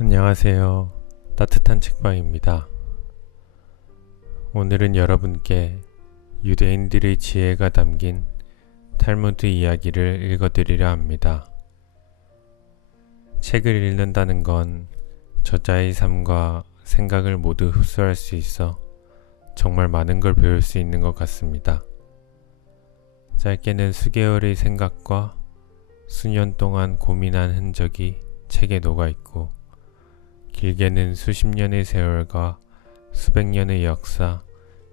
안녕하세요. 따뜻한 책방입니다. 오늘은 여러분께 유대인들의 지혜가 담긴 탈무드 이야기를 읽어드리려 합니다. 책을 읽는다는 건 저자의 삶과 생각을 모두 흡수할 수 있어 정말 많은 걸 배울 수 있는 것 같습니다. 짧게는 수개월의 생각과 수년 동안 고민한 흔적이 책에 녹아있고, 길게는 수십 년의 세월과 수백 년의 역사,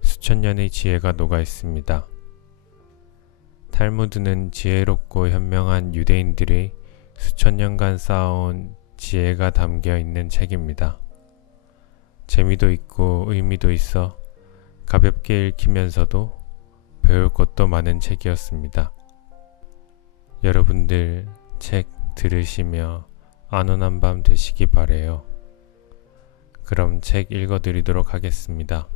수천 년의 지혜가 녹아 있습니다. 탈무드는 지혜롭고 현명한 유대인들의 수천 년간 쌓아온 지혜가 담겨 있는 책입니다. 재미도 있고 의미도 있어 가볍게 읽히면서도 배울 것도 많은 책이었습니다. 여러분들 책 들으시며 안온한 밤 되시기 바래요. 그럼 책 읽어드리도록 하겠습니다.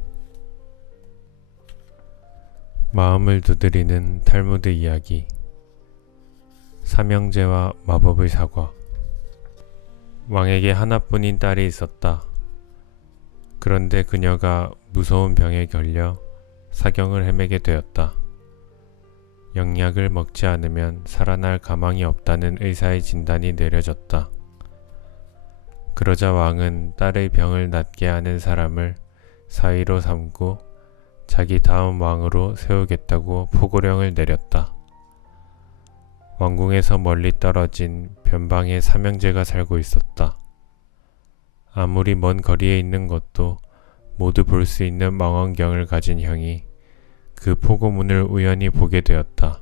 마음을 두드리는 탈무드 이야기. 삼형제와 마법의 사과. 왕에게 하나뿐인 딸이 있었다. 그런데 그녀가 무서운 병에 걸려 사경을 헤매게 되었다. 영약을 먹지 않으면 살아날 가망이 없다는 의사의 진단이 내려졌다. 그러자 왕은 딸의 병을 낫게 하는 사람을 사위로 삼고 자기 다음 왕으로 세우겠다고 포고령을 내렸다. 왕궁에서 멀리 떨어진 변방에 삼형제가 살고 있었다. 아무리 먼 거리에 있는 것도 모두 볼 수 있는 망원경을 가진 형이 그 포고문을 우연히 보게 되었다.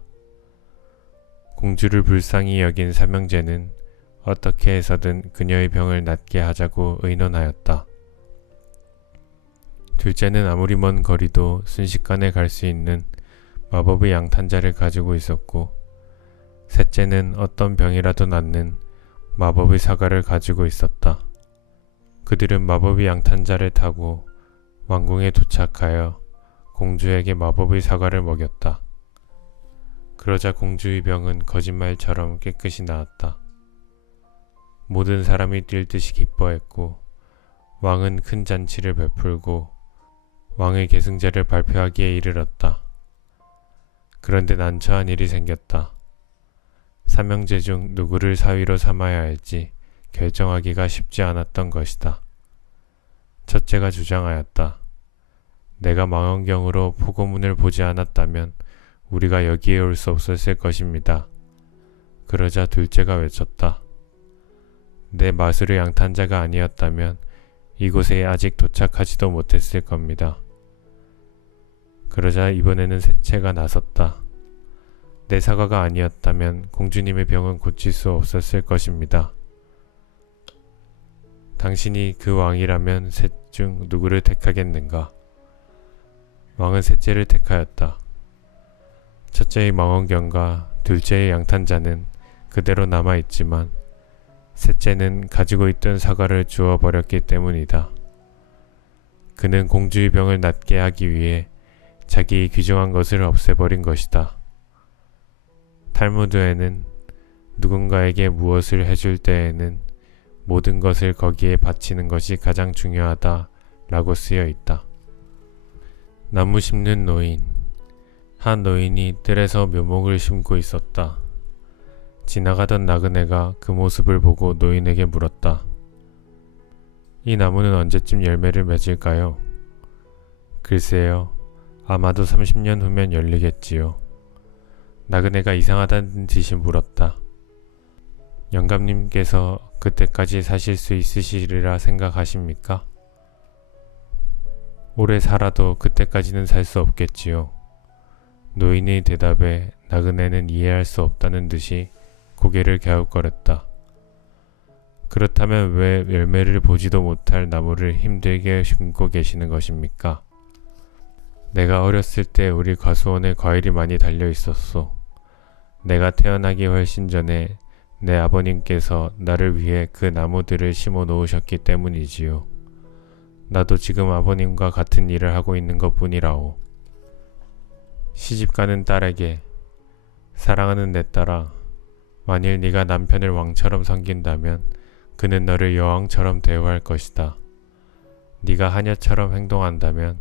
공주를 불쌍히 여긴 삼형제는 어떻게 해서든 그녀의 병을 낫게 하자고 의논하였다. 둘째는 아무리 먼 거리도 순식간에 갈 수 있는 마법의 양탄자를 가지고 있었고, 셋째는 어떤 병이라도 낫는 마법의 사과를 가지고 있었다. 그들은 마법의 양탄자를 타고 왕궁에 도착하여 공주에게 마법의 사과를 먹였다. 그러자 공주의 병은 거짓말처럼 깨끗이 나았다. 모든 사람이 뛸 듯이 기뻐했고, 왕은 큰 잔치를 베풀고 왕의 계승자를 발표하기에 이르렀다. 그런데 난처한 일이 생겼다. 삼형제 중 누구를 사위로 삼아야 할지 결정하기가 쉽지 않았던 것이다. 첫째가 주장하였다. 내가 망원경으로 포고문을 보지 않았다면 우리가 여기에 올 수 없었을 것입니다. 그러자 둘째가 외쳤다. 내 마술의 양탄자가 아니었다면 이곳에 아직 도착하지도 못했을 겁니다. 그러자 이번에는 셋째가 나섰다. 내 사과가 아니었다면 공주님의 병은 고칠 수 없었을 것입니다. 당신이 그 왕이라면 셋 중 누구를 택하겠는가? 왕은 셋째를 택하였다. 첫째의 망원경과 둘째의 양탄자는 그대로 남아있지만 셋째는 가지고 있던 사과를 주워버렸기 때문이다. 그는 공주의 병을 낫게 하기 위해 자기 귀중한 것을 없애버린 것이다. 탈무드에는 누군가에게 무엇을 해줄 때에는 모든 것을 거기에 바치는 것이 가장 중요하다 라고 쓰여 있다. 나무 심는 노인. 한 노인이 뜰에서 묘목을 심고 있었다. 지나가던 나그네가 그 모습을 보고 노인에게 물었다. 이 나무는 언제쯤 열매를 맺을까요? 글쎄요. 아마도 30년 후면 열리겠지요. 나그네가 이상하다는 듯이 물었다. 영감님께서 그때까지 사실 수 있으시리라 생각하십니까? 오래 살아도 그때까지는 살 수 없겠지요. 노인의 대답에 나그네는 이해할 수 없다는 듯이 고개를 갸웃거렸다. 그렇다면 왜 열매를 보지도 못할 나무를 힘들게 심고 계시는 것입니까? 내가 어렸을 때 우리 과수원에 과일이 많이 달려 있었소. 내가 태어나기 훨씬 전에 내 아버님께서 나를 위해 그 나무들을 심어 놓으셨기 때문이지요. 나도 지금 아버님과 같은 일을 하고 있는 것 뿐이라오. 시집가는 딸에게 사랑하는 내 딸아, 만일 네가 남편을 왕처럼 섬긴다면 그는 너를 여왕처럼 대우할 것이다. 네가 하녀처럼 행동한다면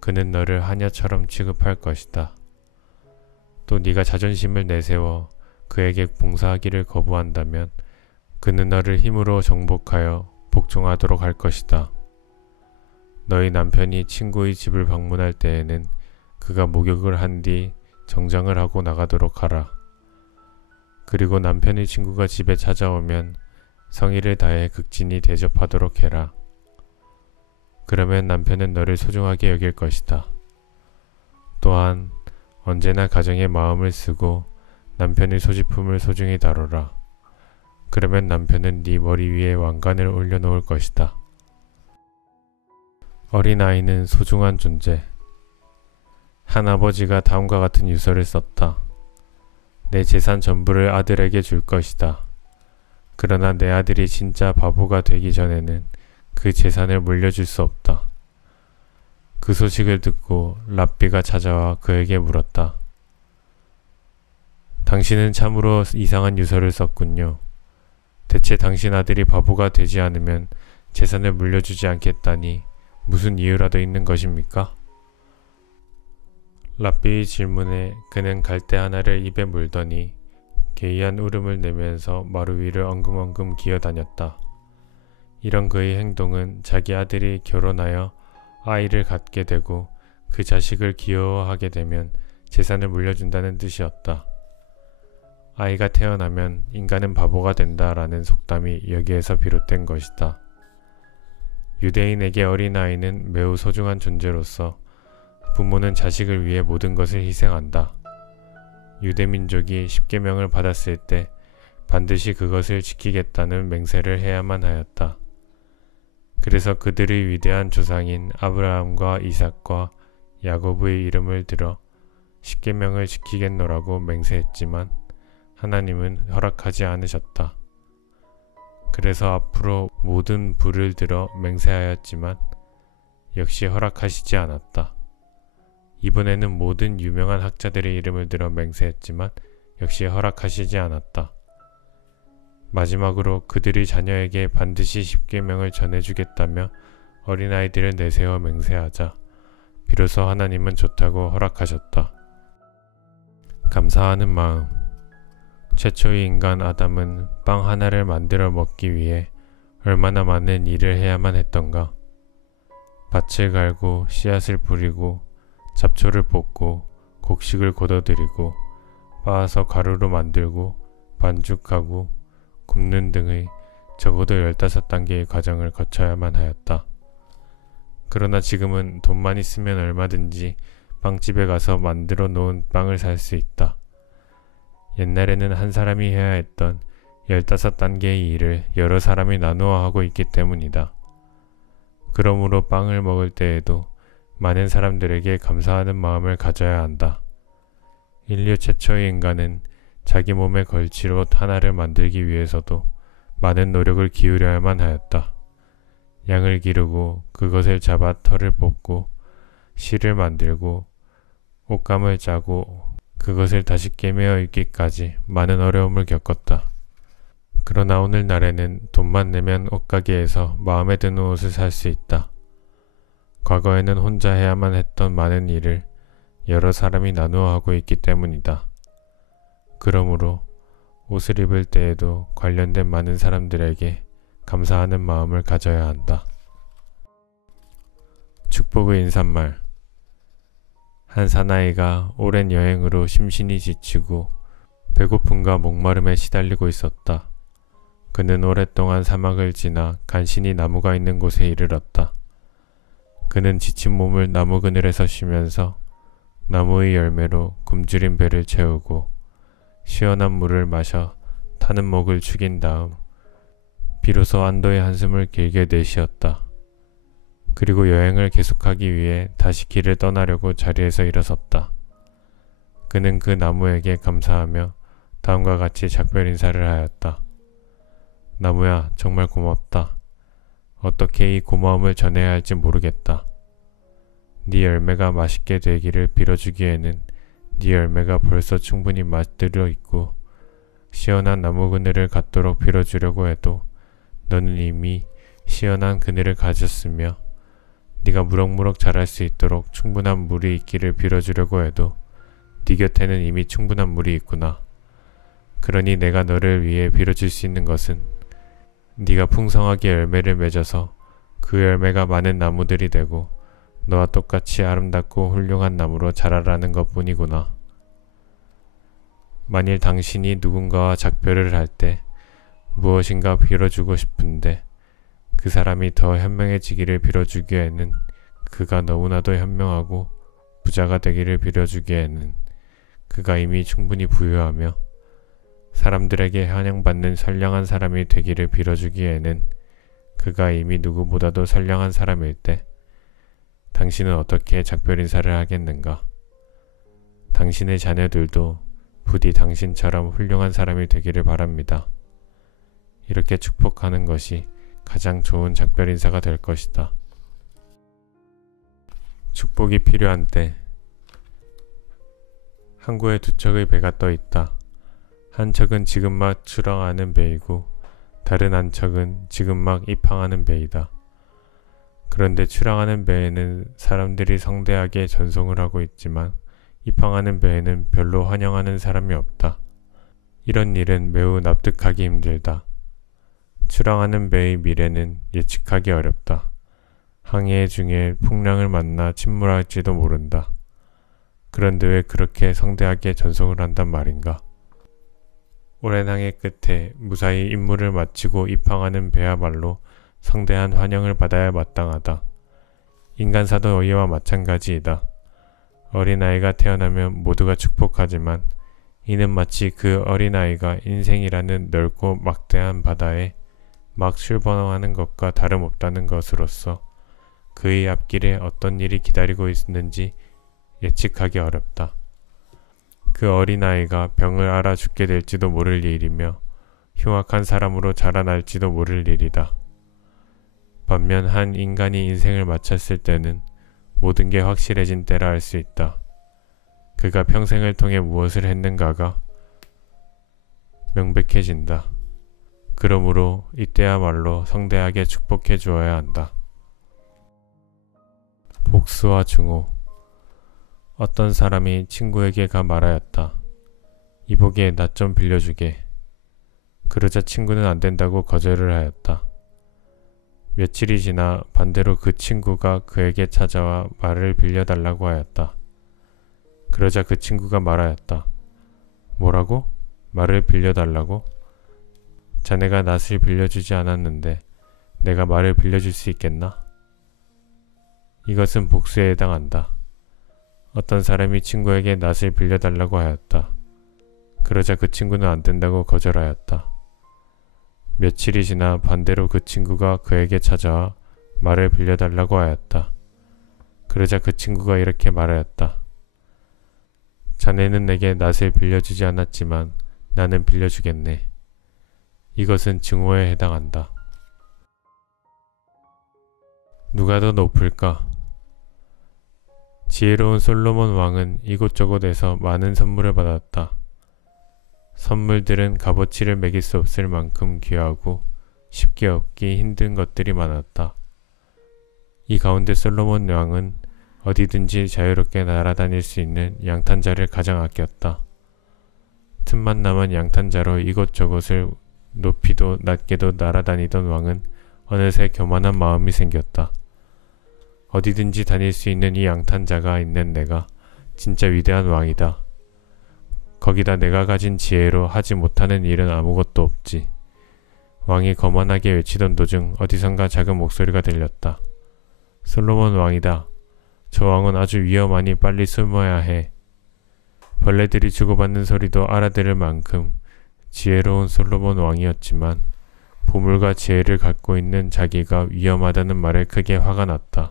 그는 너를 하녀처럼 취급할 것이다. 또 네가 자존심을 내세워 그에게 봉사하기를 거부한다면 그는 너를 힘으로 정복하여 복종하도록 할 것이다. 너희 남편이 친구의 집을 방문할 때에는 그가 목욕을 한 뒤 정장을 하고 나가도록 하라. 그리고 남편의 친구가 집에 찾아오면 성의를 다해 극진히 대접하도록 해라. 그러면 남편은 너를 소중하게 여길 것이다. 또한 언제나 가정에 마음을 쓰고 남편의 소지품을 소중히 다뤄라. 그러면 남편은 네 머리 위에 왕관을 올려놓을 것이다. 어린아이는 소중한 존재. 한 아버지가 다음과 같은 유서를 썼다. 내 재산 전부를 아들에게 줄 것이다. 그러나 내 아들이 진짜 바보가 되기 전에는 그 재산을 물려줄 수 없다. 그 소식을 듣고 랍비가 찾아와 그에게 물었다. 당신은 참으로 이상한 유서를 썼군요. 대체 당신 아들이 바보가 되지 않으면 재산을 물려주지 않겠다니 무슨 이유라도 있는 것입니까? 랍비의 질문에 그는 갈대 하나를 입에 물더니 괴이한 울음을 내면서 마루 위를 엉금엉금 기어다녔다. 이런 그의 행동은 자기 아들이 결혼하여 아이를 갖게 되고 그 자식을 귀여워하게 되면 재산을 물려준다는 뜻이었다. 아이가 태어나면 인간은 바보가 된다라는 속담이 여기에서 비롯된 것이다. 유대인에게 어린아이는 매우 소중한 존재로서 부모는 자식을 위해 모든 것을 희생한다. 유대민족이 십계명을 받았을 때 반드시 그것을 지키겠다는 맹세를 해야만 하였다. 그래서 그들의 위대한 조상인 아브라함과 이삭과 야곱의 이름을 들어 십계명을 지키겠노라고 맹세했지만 하나님은 허락하지 않으셨다. 그래서 앞으로 모든 부를 들어 맹세하였지만 역시 허락하시지 않았다. 이번에는 모든 유명한 학자들의 이름을 들어 맹세했지만 역시 허락하시지 않았다. 마지막으로 그들의 자녀에게 반드시 십계명을 전해주겠다며 어린아이들을 내세워 맹세하자 비로소 하나님은 좋다고 허락하셨다. 감사하는 마음. 최초의 인간 아담은 빵 하나를 만들어 먹기 위해 얼마나 많은 일을 해야만 했던가. 밭을 갈고 씨앗을 뿌리고 잡초를 뽑고 곡식을 걷어들이고 빻아서 가루로 만들고 반죽하고 굽는 등의 적어도 15단계의 과정을 거쳐야만 하였다. 그러나 지금은 돈만 있으면 얼마든지 빵집에 가서 만들어 놓은 빵을 살 수 있다. 옛날에는 한 사람이 해야 했던 15단계의 일을 여러 사람이 나누어 하고 있기 때문이다. 그러므로 빵을 먹을 때에도 많은 사람들에게 감사하는 마음을 가져야 한다. 인류 최초의 인간은 자기 몸의 걸치로 하나를 만들기 위해서도 많은 노력을 기울여야만 하였다. 양을 기르고 그것을 잡아 털을 뽑고 실을 만들고 옷감을 짜고 그것을 다시 꿰매어 입기까지 많은 어려움을 겪었다. 그러나 오늘날에는 돈만 내면 옷가게에서 마음에 드는 옷을 살 수 있다. 과거에는 혼자 해야만 했던 많은 일을 여러 사람이 나누어 하고 있기 때문이다. 그러므로 옷을 입을 때에도 관련된 많은 사람들에게 감사하는 마음을 가져야 한다. 축복의 인사말. 한 사나이가 오랜 여행으로 심신이 지치고 배고픔과 목마름에 시달리고 있었다. 그는 오랫동안 사막을 지나 간신히 나무가 있는 곳에 이르렀다. 그는 지친 몸을 나무 그늘에서 쉬면서 나무의 열매로 굶주린 배를 채우고 시원한 물을 마셔 타는 목을 죽인 다음 비로소 안도의 한숨을 길게 내쉬었다. 그리고 여행을 계속하기 위해 다시 길을 떠나려고 자리에서 일어섰다. 그는 그 나무에게 감사하며 다음과 같이 작별 인사를 하였다. 나무야, 정말 고맙다. 어떻게 이 고마움을 전해야 할지 모르겠다. 네 열매가 맛있게 되기를 빌어주기에는 네 열매가 벌써 충분히 맛들어 있고 시원한 나무 그늘을 갖도록 빌어주려고 해도 너는 이미 시원한 그늘을 가졌으며 네가 무럭무럭 자랄 수 있도록 충분한 물이 있기를 빌어주려고 해도 네 곁에는 이미 충분한 물이 있구나. 그러니 내가 너를 위해 빌어줄 수 있는 것은 네가 풍성하게 열매를 맺어서 그 열매가 많은 나무들이 되고 너와 똑같이 아름답고 훌륭한 나무로 자라라는 것뿐이구나. 만일 당신이 누군가와 작별을 할 때 무엇인가 빌어주고 싶은데 그 사람이 더 현명해지기를 빌어주기에는 그가 너무나도 현명하고 부자가 되기를 빌어주기에는 그가 이미 충분히 부유하며 사람들에게 환영받는 선량한 사람이 되기를 빌어주기에는 그가 이미 누구보다도 선량한 사람일 때 당신은 어떻게 작별 인사를 하겠는가? 당신의 자녀들도 부디 당신처럼 훌륭한 사람이 되기를 바랍니다. 이렇게 축복하는 것이 가장 좋은 작별 인사가 될 것이다. 축복이 필요한 때 항구에 두 척의 배가 떠 있다. 한 척은 지금 막 출항하는 배이고 다른 한 척은 지금 막 입항하는 배이다. 그런데 출항하는 배에는 사람들이 성대하게 전송을 하고 있지만 입항하는 배에는 별로 환영하는 사람이 없다. 이런 일은 매우 납득하기 힘들다. 출항하는 배의 미래는 예측하기 어렵다. 항해 중에 풍랑을 만나 침몰할지도 모른다. 그런데 왜 그렇게 성대하게 전송을 한단 말인가? 오랜 항해 끝에 무사히 임무를 마치고 입항하는 배야말로 성대한 환영을 받아야 마땅하다. 인간사도 이와 마찬가지이다. 어린아이가 태어나면 모두가 축복하지만 이는 마치 그 어린아이가 인생이라는 넓고 막대한 바다에 막 출범하는 것과 다름없다는 것으로서 그의 앞길에 어떤 일이 기다리고 있는지 예측하기 어렵다. 그 어린아이가 병을 앓아 죽게 될지도 모를 일이며 흉악한 사람으로 자라날지도 모를 일이다. 반면 한 인간이 인생을 마쳤을 때는 모든 게 확실해진 때라 할 수 있다. 그가 평생을 통해 무엇을 했는가가 명백해진다. 그러므로 이때야말로 성대하게 축복해 주어야 한다. 복수와 증오. 어떤 사람이 친구에게 가 말하였다. 이보게 나 좀 빌려주게. 그러자 친구는 안 된다고 거절을 하였다. 며칠이 지나 반대로 그 친구가 그에게 찾아와 말을 빌려달라고 하였다. 그러자 그 친구가 말하였다. 뭐라고? 말을 빌려달라고? 자네가 낫을 빌려주지 않았는데 내가 말을 빌려줄 수 있겠나? 이것은 복수에 해당한다. 어떤 사람이 친구에게 낫을 빌려달라고 하였다. 그러자 그 친구는 안 된다고 거절하였다. 며칠이 지나 반대로 그 친구가 그에게 찾아와 말을 빌려달라고 하였다. 그러자 그 친구가 이렇게 말하였다. 자네는 내게 낫을 빌려주지 않았지만 나는 빌려주겠네. 이것은 증오에 해당한다. 누가 더 높을까? 지혜로운 솔로몬 왕은 이곳저곳에서 많은 선물을 받았다. 선물들은 값어치를 매길 수 없을 만큼 귀하고 쉽게 얻기 힘든 것들이 많았다. 이 가운데 솔로몬 왕은 어디든지 자유롭게 날아다닐 수 있는 양탄자를 가장 아꼈다. 틈만 나면 양탄자로 이곳저곳을 높이도 낮게도 날아다니던 왕은 어느새 교만한 마음이 생겼다. 어디든지 다닐 수 있는 이 양탄자가 있는 내가 진짜 위대한 왕이다. 거기다 내가 가진 지혜로 하지 못하는 일은 아무것도 없지. 왕이 거만하게 외치던 도중 어디선가 작은 목소리가 들렸다. 솔로몬 왕이다. 저 왕은 아주 위험하니 빨리 숨어야 해. 벌레들이 주고받는 소리도 알아들을 만큼 지혜로운 솔로몬 왕이었지만 보물과 지혜를 갖고 있는 자기가 위험하다는 말에 크게 화가 났다.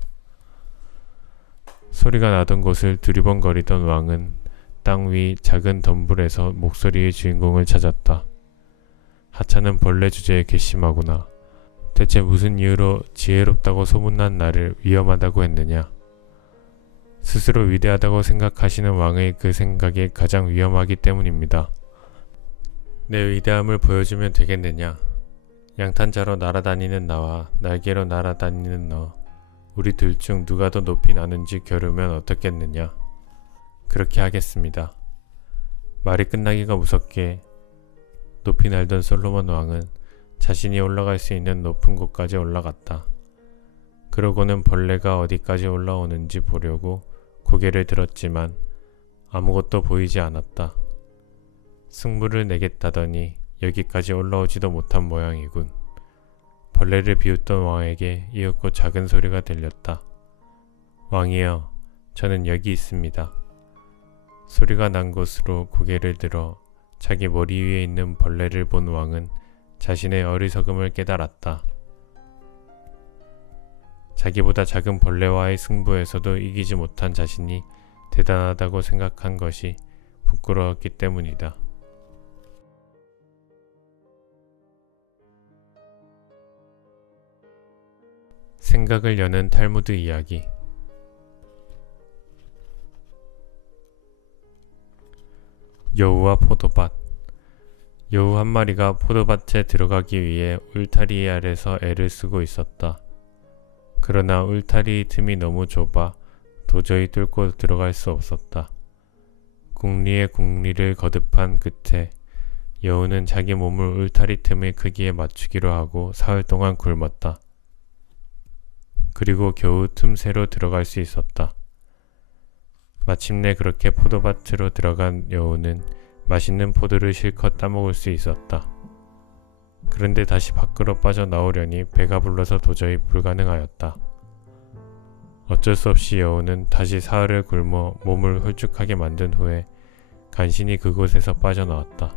소리가 나던 곳을 두리번거리던 왕은 땅 위 작은 덤불에서 목소리의 주인공을 찾았다. 하찮은 벌레 주제에 괘씸하구나. 대체 무슨 이유로 지혜롭다고 소문난 나를 위험하다고 했느냐? 스스로 위대하다고 생각하시는 왕의 그 생각이 가장 위험하기 때문입니다. 내 위대함을 보여주면 되겠느냐? 양탄자로 날아다니는 나와 날개로 날아다니는 너, 우리 둘 중 누가 더 높이 나는지 겨루면 어떻겠느냐. 그렇게 하겠습니다. 말이 끝나기가 무섭게 높이 날던 솔로몬 왕은 자신이 올라갈 수 있는 높은 곳까지 올라갔다. 그러고는 벌레가 어디까지 올라오는지 보려고 고개를 들었지만 아무것도 보이지 않았다. 승부를 내겠다더니 여기까지 올라오지도 못한 모양이군. 벌레를 비웃던 왕에게 이윽고 작은 소리가 들렸다. 왕이여, 저는 여기 있습니다. 소리가 난 곳으로 고개를 들어 자기 머리 위에 있는 벌레를 본 왕은 자신의 어리석음을 깨달았다. 자기보다 작은 벌레와의 승부에서도 이기지 못한 자신이 대단하다고 생각한 것이 부끄러웠기 때문이다. 생각을 여는 탈무드 이야기. 여우와 포도밭. 여우 한 마리가 포도밭에 들어가기 위해 울타리 아래서 애를 쓰고 있었다. 그러나 울타리 틈이 너무 좁아 도저히 뚫고 들어갈 수 없었다. 궁리에 궁리를 거듭한 끝에 여우는 자기 몸을 울타리 틈의 크기에 맞추기로 하고 사흘 동안 굶었다. 그리고 겨우 틈새로 들어갈 수 있었다. 마침내 그렇게 포도밭으로 들어간 여우는 맛있는 포도를 실컷 따먹을 수 있었다. 그런데 다시 밖으로 빠져나오려니 배가 불러서 도저히 불가능하였다. 어쩔 수 없이 여우는 다시 사흘을 굶어 몸을 홀쭉하게 만든 후에 간신히 그곳에서 빠져나왔다.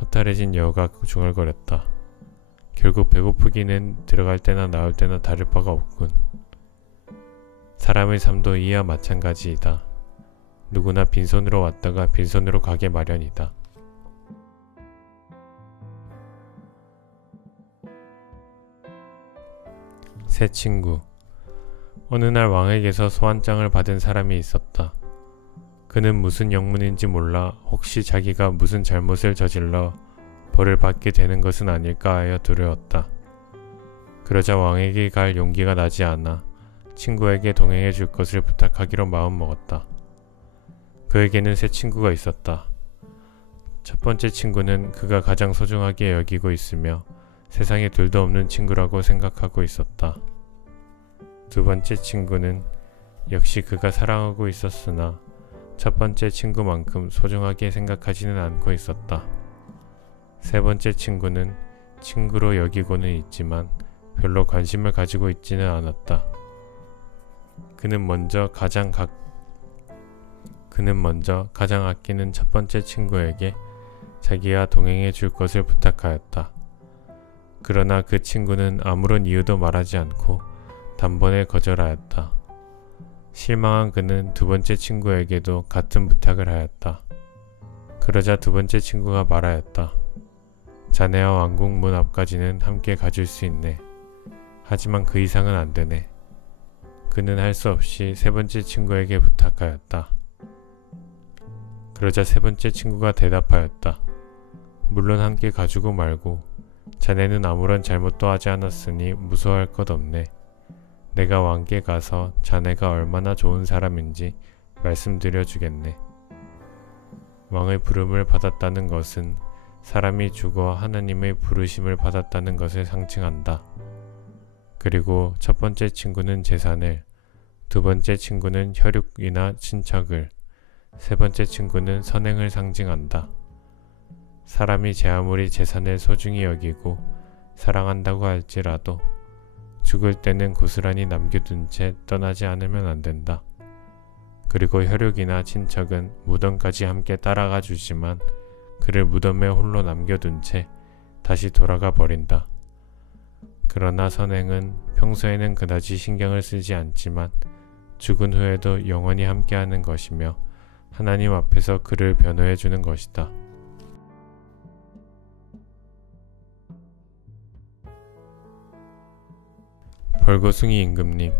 허탈해진 여우가 중얼거렸다. 결국 배고프기는 들어갈 때나 나올 때나 다를 바가 없군. 사람의 삶도 이와 마찬가지이다. 누구나 빈손으로 왔다가 빈손으로 가게 마련이다. 새 친구. 어느 날 왕에게서 소환장을 받은 사람이 있었다. 그는 무슨 영문인지 몰라 혹시 자기가 무슨 잘못을 저질러 벌을 받게 되는 것은 아닐까 하여 두려웠다. 그러자 왕에게 갈 용기가 나지 않아 친구에게 동행해 줄 것을 부탁하기로 마음먹었다. 그에게는 새 친구가 있었다. 첫 번째 친구는 그가 가장 소중하게 여기고 있으며 세상에 둘도 없는 친구라고 생각하고 있었다. 두 번째 친구는 역시 그가 사랑하고 있었으나 첫 번째 친구만큼 소중하게 생각하지는 않고 있었다. 세 번째 친구는 친구로 여기고는 있지만 별로 관심을 가지고 있지는 않았다. 그는 먼저 가장 아끼는 첫 번째 친구에게 자기와 동행해 줄 것을 부탁하였다. 그러나 그 친구는 아무런 이유도 말하지 않고 단번에 거절하였다. 실망한 그는 두 번째 친구에게도 같은 부탁을 하였다. 그러자 두 번째 친구가 말하였다. 자네와 왕국 문 앞까지는 함께 가줄 수 있네. 하지만 그 이상은 안 되네. 그는 할 수 없이 세 번째 친구에게 부탁하였다. 그러자 세 번째 친구가 대답하였다. 물론 함께 가주고 말고 자네는 아무런 잘못도 하지 않았으니 무서워할 것 없네. 내가 왕께 가서 자네가 얼마나 좋은 사람인지 말씀드려 주겠네. 왕의 부름을 받았다는 것은 사람이 죽어 하나님의 부르심을 받았다는 것을 상징한다. 그리고 첫 번째 친구는 재산을, 두 번째 친구는 혈육이나 친척을, 세 번째 친구는 선행을 상징한다. 사람이 제 아무리 재산을 소중히 여기고 사랑한다고 할지라도 죽을 때는 고스란히 남겨둔 채 떠나지 않으면 안 된다. 그리고 혈육이나 친척은 무덤까지 함께 따라가 주지만 그를 무덤에 홀로 남겨둔 채 다시 돌아가 버린다. 그러나 선행은 평소에는 그다지 신경을 쓰지 않지만 죽은 후에도 영원히 함께하는 것이며 하나님 앞에서 그를 변호해 주는 것이다. 벌거숭이 임금님.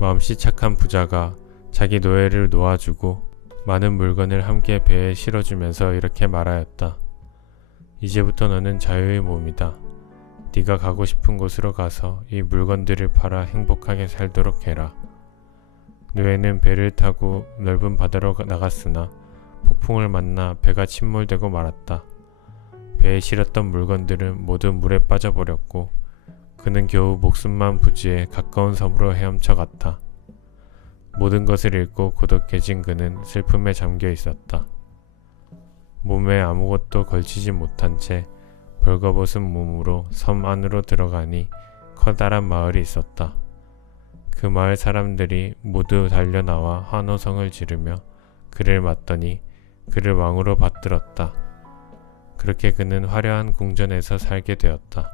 마음씨 착한 부자가 자기 노예를 놓아주고 많은 물건을 함께 배에 실어주면서 이렇게 말하였다. 이제부터 너는 자유의 몸이다. 네가 가고 싶은 곳으로 가서 이 물건들을 팔아 행복하게 살도록 해라. 노예는 배를 타고 넓은 바다로 나갔으나 폭풍을 만나 배가 침몰되고 말았다. 배에 실었던 물건들은 모두 물에 빠져버렸고 그는 겨우 목숨만 부지해 가까운 섬으로 헤엄쳐 갔다. 모든 것을 잃고 고독해진 그는 슬픔에 잠겨 있었다. 몸에 아무것도 걸치지 못한 채 벌거벗은 몸으로 섬 안으로 들어가니 커다란 마을이 있었다. 그 마을 사람들이 모두 달려나와 환호성을 지르며 그를 맞더니 그를 왕으로 받들었다. 그렇게 그는 화려한 궁전에서 살게 되었다.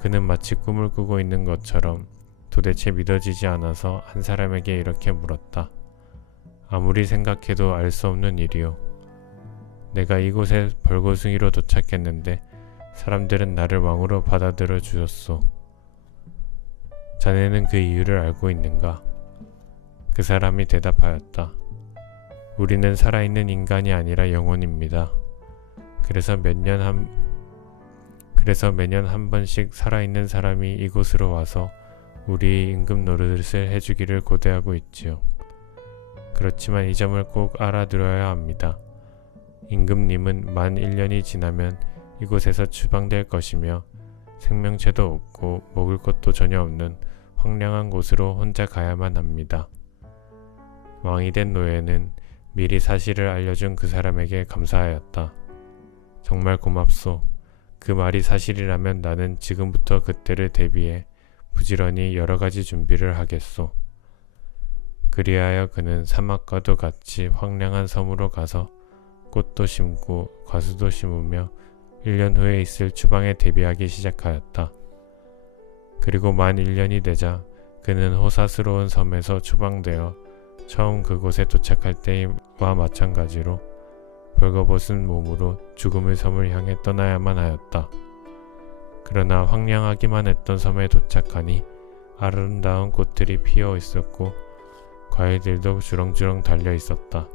그는 마치 꿈을 꾸고 있는 것처럼 도대체 믿어지지 않아서 한 사람에게 이렇게 물었다. 아무리 생각해도 알 수 없는 일이요. 내가 이곳에 벌거숭이로 도착했는데 사람들은 나를 왕으로 받아들여 주었소. 자네는 그 이유를 알고 있는가? 그 사람이 대답하였다. 우리는 살아있는 인간이 아니라 영혼입니다. 그래서 매년 한 번씩 살아있는 사람이 이곳으로 와서 우리 임금 노릇을 해주기를 고대하고 있지요. 그렇지만 이 점을 꼭 알아들어야 합니다. 임금님은 만 1년이 지나면 이곳에서 추방될 것이며 생명체도 없고 먹을 것도 전혀 없는 황량한 곳으로 혼자 가야만 합니다. 왕이 된 노예는 미리 사실을 알려준 그 사람에게 감사하였다. 정말 고맙소. 그 말이 사실이라면 나는 지금부터 그때를 대비해 부지런히 여러가지 준비를 하겠소. 그리하여 그는 사막과도 같이 황량한 섬으로 가서 꽃도 심고 과수도 심으며 1년 후에 있을 추방에 대비하기 시작하였다. 그리고 만 1년이 되자 그는 호사스러운 섬에서 추방되어 처음 그곳에 도착할 때와 마찬가지로 벌거벗은 몸으로 죽음의 섬을 향해 떠나야만 하였다. 그러나 황량하기만 했던 섬에 도착하니 아름다운 꽃들이 피어 있었고 과일들도 주렁주렁 달려 있었다.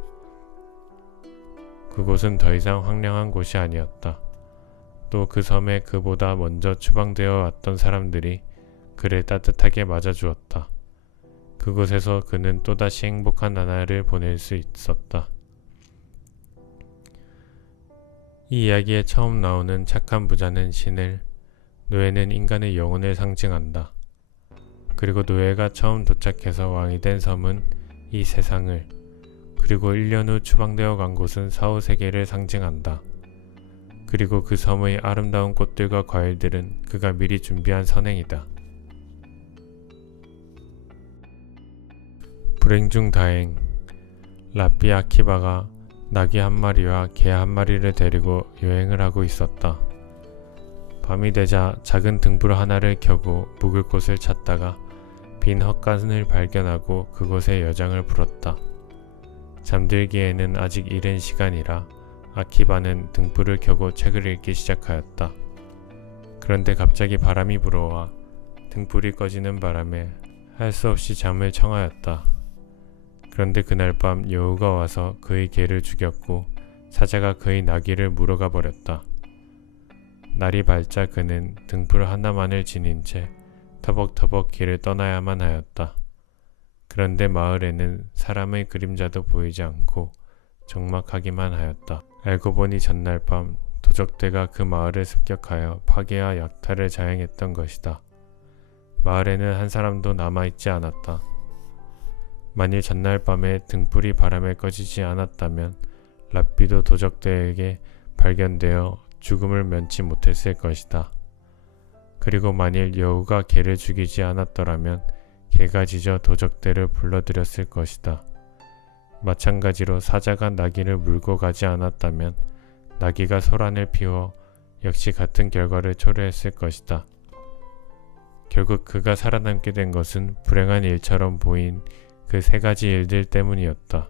그곳은 더 이상 황량한 곳이 아니었다. 또 그 섬에 그보다 먼저 추방되어 왔던 사람들이 그를 따뜻하게 맞아주었다. 그곳에서 그는 또다시 행복한 나날을 보낼 수 있었다. 이 이야기에 처음 나오는 착한 부자는 신을, 노예는 인간의 영혼을 상징한다. 그리고 노예가 처음 도착해서 왕이 된 섬은 이 세상을, 그리고 1년 후 추방되어 간 곳은 사후세계를 상징한다. 그리고 그 섬의 아름다운 꽃들과 과일들은 그가 미리 준비한 선행이다. 불행 중 다행. 라삐 아키바가 나귀 한 마리와 개 한 마리를 데리고 여행을 하고 있었다. 밤이 되자 작은 등불 하나를 켜고 묵을 곳을 찾다가 빈 헛간을 발견하고 그곳에 여장을 불었다. 잠들기에는 아직 이른 시간이라 아키바는 등불을 켜고 책을 읽기 시작하였다. 그런데 갑자기 바람이 불어와 등불이 꺼지는 바람에 할 수 없이 잠을 청하였다. 그런데 그날 밤 여우가 와서 그의 개를 죽였고 사자가 그의 나귀를 물어가 버렸다. 날이 밝자 그는 등불 하나만을 지닌 채 터벅터벅 길을 떠나야만 하였다. 그런데 마을에는 사람의 그림자도 보이지 않고 적막하기만 하였다. 알고 보니 전날 밤 도적대가 그 마을을 습격하여 파괴와 약탈을 자행했던 것이다. 마을에는 한 사람도 남아있지 않았다. 만일 전날 밤에 등불이 바람에 꺼지지 않았다면 라삐도 도적대에게 발견되어 죽음을 면치 못했을 것이다. 그리고 만일 여우가 개를 죽이지 않았더라면 개가 짖어 도적대를 불러들였을 것이다. 마찬가지로 사자가 나귀를 물고 가지 않았다면 나귀가 소란을 피워 역시 같은 결과를 초래했을 것이다. 결국 그가 살아남게 된 것은 불행한 일처럼 보인 그 세 가지 일들 때문이었다.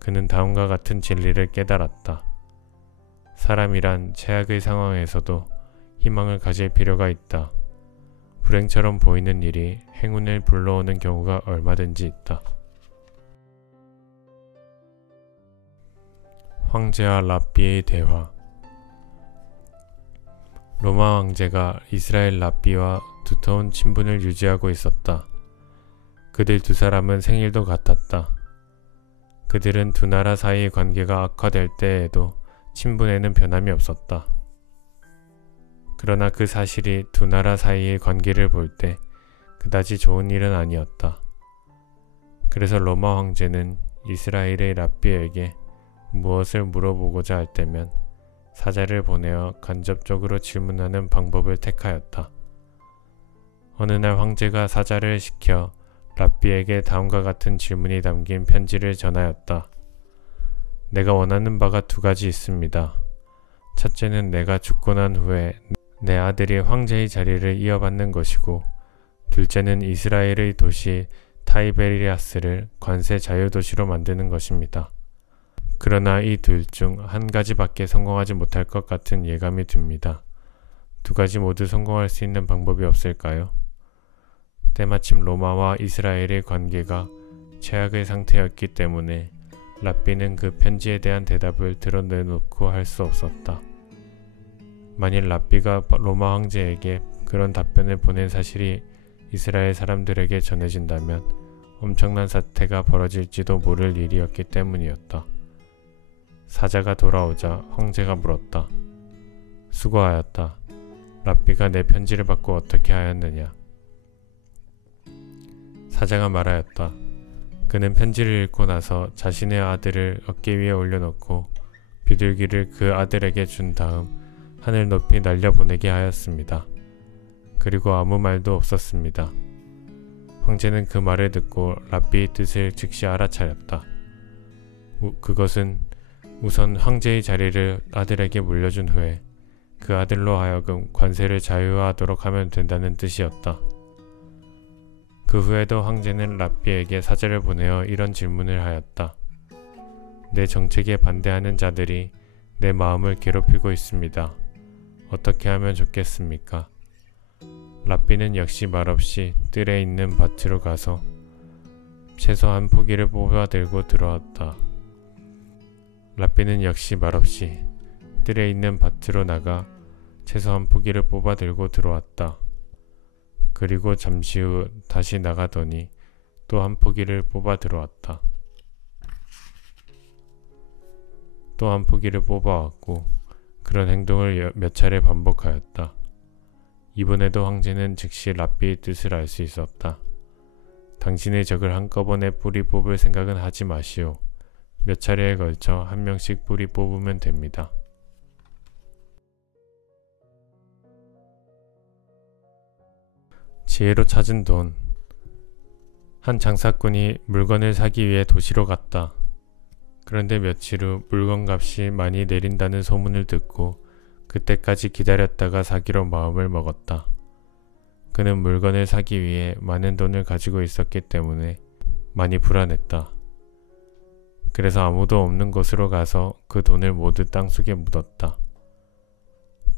그는 다음과 같은 진리를 깨달았다. 사람이란 최악의 상황에서도 희망을 가질 필요가 있다. 불행처럼 보이는 일이 행운을 불러오는 경우가 얼마든지 있다. 황제와 라삐의 대화. 로마 황제가 이스라엘 랍비와 두터운 친분을 유지하고 있었다. 그들 두 사람은 생일도 같았다. 그들은 두 나라 사이의 관계가 악화될 때에도 친분에는 변함이 없었다. 그러나 그 사실이 두 나라 사이의 관계를 볼 때 그다지 좋은 일은 아니었다. 그래서 로마 황제는 이스라엘의 랍비에게 무엇을 물어보고자 할 때면 사자를 보내어 간접적으로 질문하는 방법을 택하였다. 어느 날 황제가 사자를 시켜 랍비에게 다음과 같은 질문이 담긴 편지를 전하였다. 내가 원하는 바가 두 가지 있습니다. 첫째는 내가 죽고 난 후에 내 아들이 황제의 자리를 이어받는 것이고, 둘째는 이스라엘의 도시 타이베리아스를 관세 자유도시로 만드는 것입니다. 그러나 이 둘 중 한 가지밖에 성공하지 못할 것 같은 예감이 듭니다. 두 가지 모두 성공할 수 있는 방법이 없을까요? 때마침 로마와 이스라엘의 관계가 최악의 상태였기 때문에 랍비는 그 편지에 대한 대답을 드러내놓고 할 수 없었다. 만일 랍비가 로마 황제에게 그런 답변을 보낸 사실이 이스라엘 사람들에게 전해진다면 엄청난 사태가 벌어질지도 모를 일이었기 때문이었다. 사자가 돌아오자 황제가 물었다. 수고하였다. 랍비가 내 편지를 받고 어떻게 하였느냐? 사자가 말하였다. 그는 편지를 읽고 나서 자신의 아들을 어깨 위에 올려놓고 비둘기를 그 아들에게 준 다음 하늘 높이 날려보내게 하였습니다. 그리고 아무 말도 없었습니다. 황제는 그 말을 듣고 랍비의 뜻을 즉시 알아차렸다. 그것은 우선 황제의 자리를 아들에게 물려준 후에 그 아들로 하여금 관세를 자유화하도록 하면 된다는 뜻이었다. 그 후에도 황제는 랍비에게 사자를 보내어 이런 질문을 하였다. 내 정책에 반대하는 자들이 내 마음을 괴롭히고 있습니다. 어떻게 하면 좋겠습니까? 랍비는 역시 말없이 뜰에 있는 밭으로 가서 채소 한 포기를 뽑아 들고 들어왔다. 랍비는 역시 말없이 뜰에 있는 밭으로 나가 채소 한 포기를 뽑아 들고 들어왔다. 그리고 잠시 후 다시 나가더니 또 한 포기를 뽑아 들어왔다. 또 한 포기를 뽑아왔고 그런 행동을 몇 차례 반복하였다. 이번에도 황제는 즉시 랍비의 뜻을 알 수 있었다. 당신의 적을 한꺼번에 뿌리 뽑을 생각은 하지 마시오. 몇 차례에 걸쳐 한 명씩 뿌리 뽑으면 됩니다. 지혜로 찾은 돈. 한 장사꾼이 물건을 사기 위해 도시로 갔다. 그런데 며칠 후 물건값이 많이 내린다는 소문을 듣고 그때까지 기다렸다가 사기로 마음을 먹었다. 그는 물건을 사기 위해 많은 돈을 가지고 있었기 때문에 많이 불안했다. 그래서 아무도 없는 곳으로 가서 그 돈을 모두 땅속에 묻었다.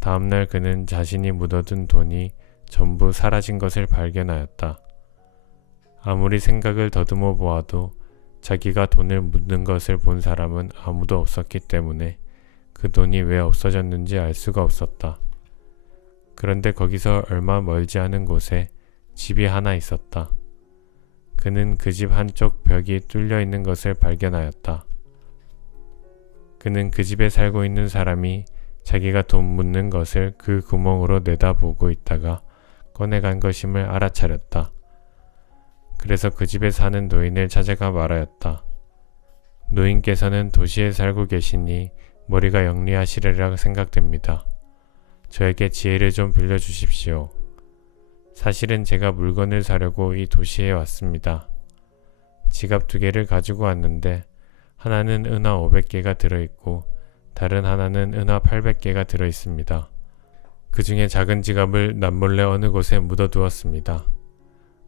다음날 그는 자신이 묻어둔 돈이 전부 사라진 것을 발견하였다. 아무리 생각을 더듬어 보아도 자기가 돈을 묻는 것을 본 사람은 아무도 없었기 때문에 그 돈이 왜 없어졌는지 알 수가 없었다. 그런데 거기서 얼마 멀지 않은 곳에 집이 하나 있었다. 그는 그 집 한쪽 벽이 뚫려 있는 것을 발견하였다. 그는 그 집에 살고 있는 사람이 자기가 돈 묻는 것을 그 구멍으로 내다보고 있다가 꺼내간 것임을 알아차렸다. 그래서 그 집에 사는 노인을 찾아가 말하였다. 노인께서는 도시에 살고 계시니 머리가 영리하시리라 생각됩니다. 저에게 지혜를 좀 빌려주십시오. 사실은 제가 물건을 사려고 이 도시에 왔습니다. 지갑 2개를 가지고 왔는데 하나는 은화 500개가 들어있고 다른 하나는 은화 800개가 들어있습니다. 그 중에 작은 지갑을 남몰래 어느 곳에 묻어두었습니다.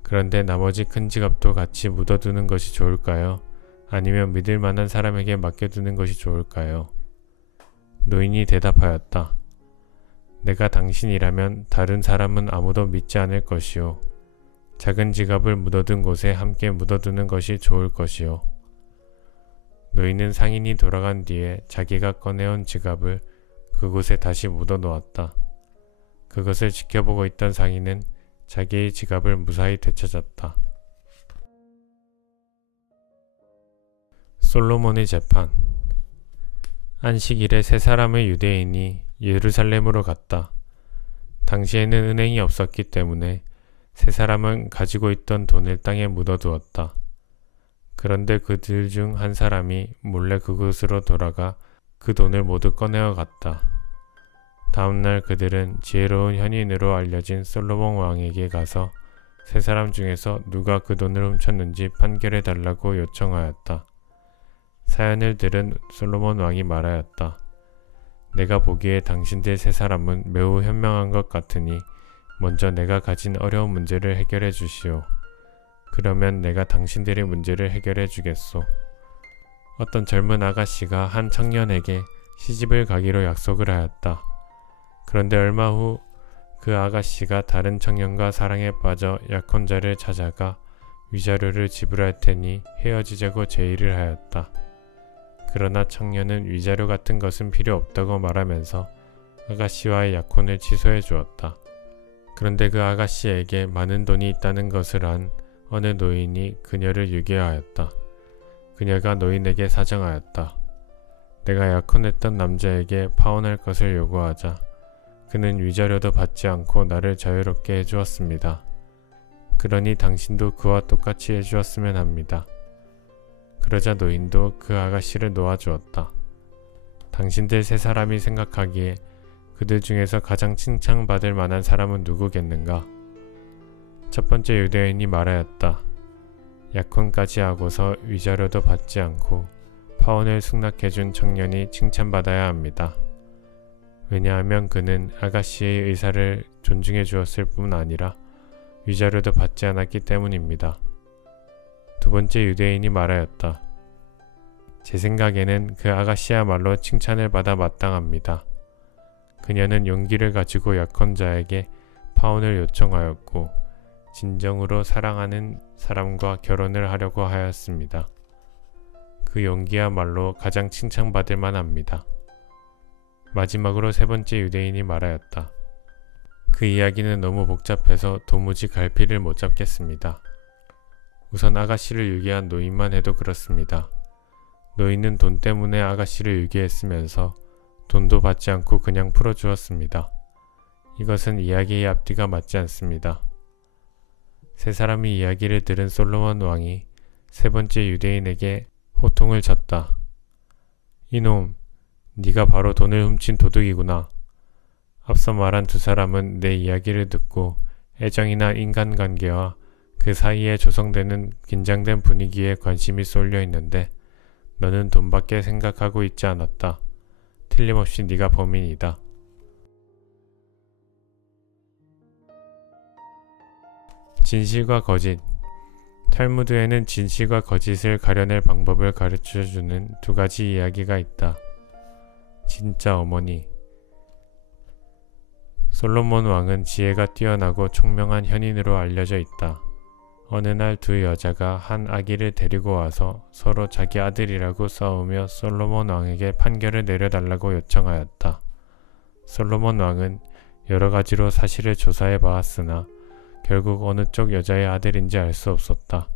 그런데 나머지 큰 지갑도 같이 묻어두는 것이 좋을까요? 아니면 믿을 만한 사람에게 맡겨두는 것이 좋을까요? 노인이 대답하였다. 내가 당신이라면 다른 사람은 아무도 믿지 않을 것이요. 작은 지갑을 묻어둔 곳에 함께 묻어두는 것이 좋을 것이요. 노인은 상인이 돌아간 뒤에 자기가 꺼내온 지갑을 그곳에 다시 묻어 놓았다. 그것을 지켜보고 있던 상인은 자기의 지갑을 무사히 되찾았다. 솔로몬의 재판. 안식일에 세 사람의 유대인이 예루살렘으로 갔다. 당시에는 은행이 없었기 때문에 세 사람은 가지고 있던 돈을 땅에 묻어두었다. 그런데 그들 중 한 사람이 몰래 그곳으로 돌아가 그 돈을 모두 꺼내어 갔다. 다음날 그들은 지혜로운 현인으로 알려진 솔로몬 왕에게 가서 세 사람 중에서 누가 그 돈을 훔쳤는지 판결해 달라고 요청하였다. 사연을 들은 솔로몬 왕이 말하였다. 내가 보기에 당신들 세 사람은 매우 현명한 것 같으니 먼저 내가 가진 어려운 문제를 해결해 주시오. 그러면 내가 당신들의 문제를 해결해 주겠소. 어떤 젊은 아가씨가 한 청년에게 시집을 가기로 약속을 하였다. 그런데 얼마 후 그 아가씨가 다른 청년과 사랑에 빠져 약혼자를 찾아가 위자료를 지불할 테니 헤어지자고 제의를 하였다. 그러나 청년은 위자료 같은 것은 필요 없다고 말하면서 아가씨와의 약혼을 취소해 주었다. 그런데 그 아가씨에게 많은 돈이 있다는 것을 안 어느 노인이 그녀를 유괴하였다. 그녀가 노인에게 사정하였다. 내가 약혼했던 남자에게 파혼할 것을 요구하자 그는 위자료도 받지 않고 나를 자유롭게 해주었습니다. 그러니 당신도 그와 똑같이 해주었으면 합니다. 그러자 노인도 그 아가씨를 놓아주었다. 당신들 세 사람이 생각하기에 그들 중에서 가장 칭찬받을 만한 사람은 누구겠는가? 첫 번째 유대인이 말하였다. 약혼까지 하고서 위자료도 받지 않고 파혼을 승낙해준 청년이 칭찬받아야 합니다. 왜냐하면 그는 아가씨의 의사를 존중해 주었을 뿐 아니라 위자료도 받지 않았기 때문입니다. 두 번째 유대인이 말하였다. 제 생각에는 그 아가씨야말로 칭찬을 받아 마땅합니다. 그녀는 용기를 가지고 약혼자에게 파혼을 요청하였고 진정으로 사랑하는 사람과 결혼을 하려고 하였습니다. 그 용기야말로 가장 칭찬받을 만합니다. 마지막으로 세 번째 유대인이 말하였다. 그 이야기는 너무 복잡해서 도무지 갈피를 못 잡겠습니다. 우선 아가씨를 유괴한 노인만 해도 그렇습니다. 노인은 돈 때문에 아가씨를 유괴했으면서 돈도 받지 않고 그냥 풀어주었습니다. 이것은 이야기의 앞뒤가 맞지 않습니다. 세 사람이 이야기를 들은 솔로몬 왕이 세 번째 유대인에게 호통을 쳤다. 이놈, 네가 바로 돈을 훔친 도둑이구나. 앞서 말한 두 사람은 내 이야기를 듣고 애정이나 인간관계와 그 사이에 조성되는 긴장된 분위기에 관심이 쏠려 있는데 너는 돈밖에 생각하고 있지 않았다. 틀림없이 네가 범인이다. 진실과 거짓. 탈무드에는 진실과 거짓을 가려낼 방법을 가르쳐주는 두 가지 이야기가 있다. 진짜 어머니. 솔로몬 왕은 지혜가 뛰어나고 총명한 현인으로 알려져 있다. 어느 날 두 여자가 한 아기를 데리고 와서 서로 자기 아들이라고 싸우며 솔로몬 왕에게 판결을 내려달라고 요청하였다. 솔로몬 왕은 여러 가지로 사실을 조사해 보았으나 결국 어느 쪽 여자의 아들인지 알 수 없었다.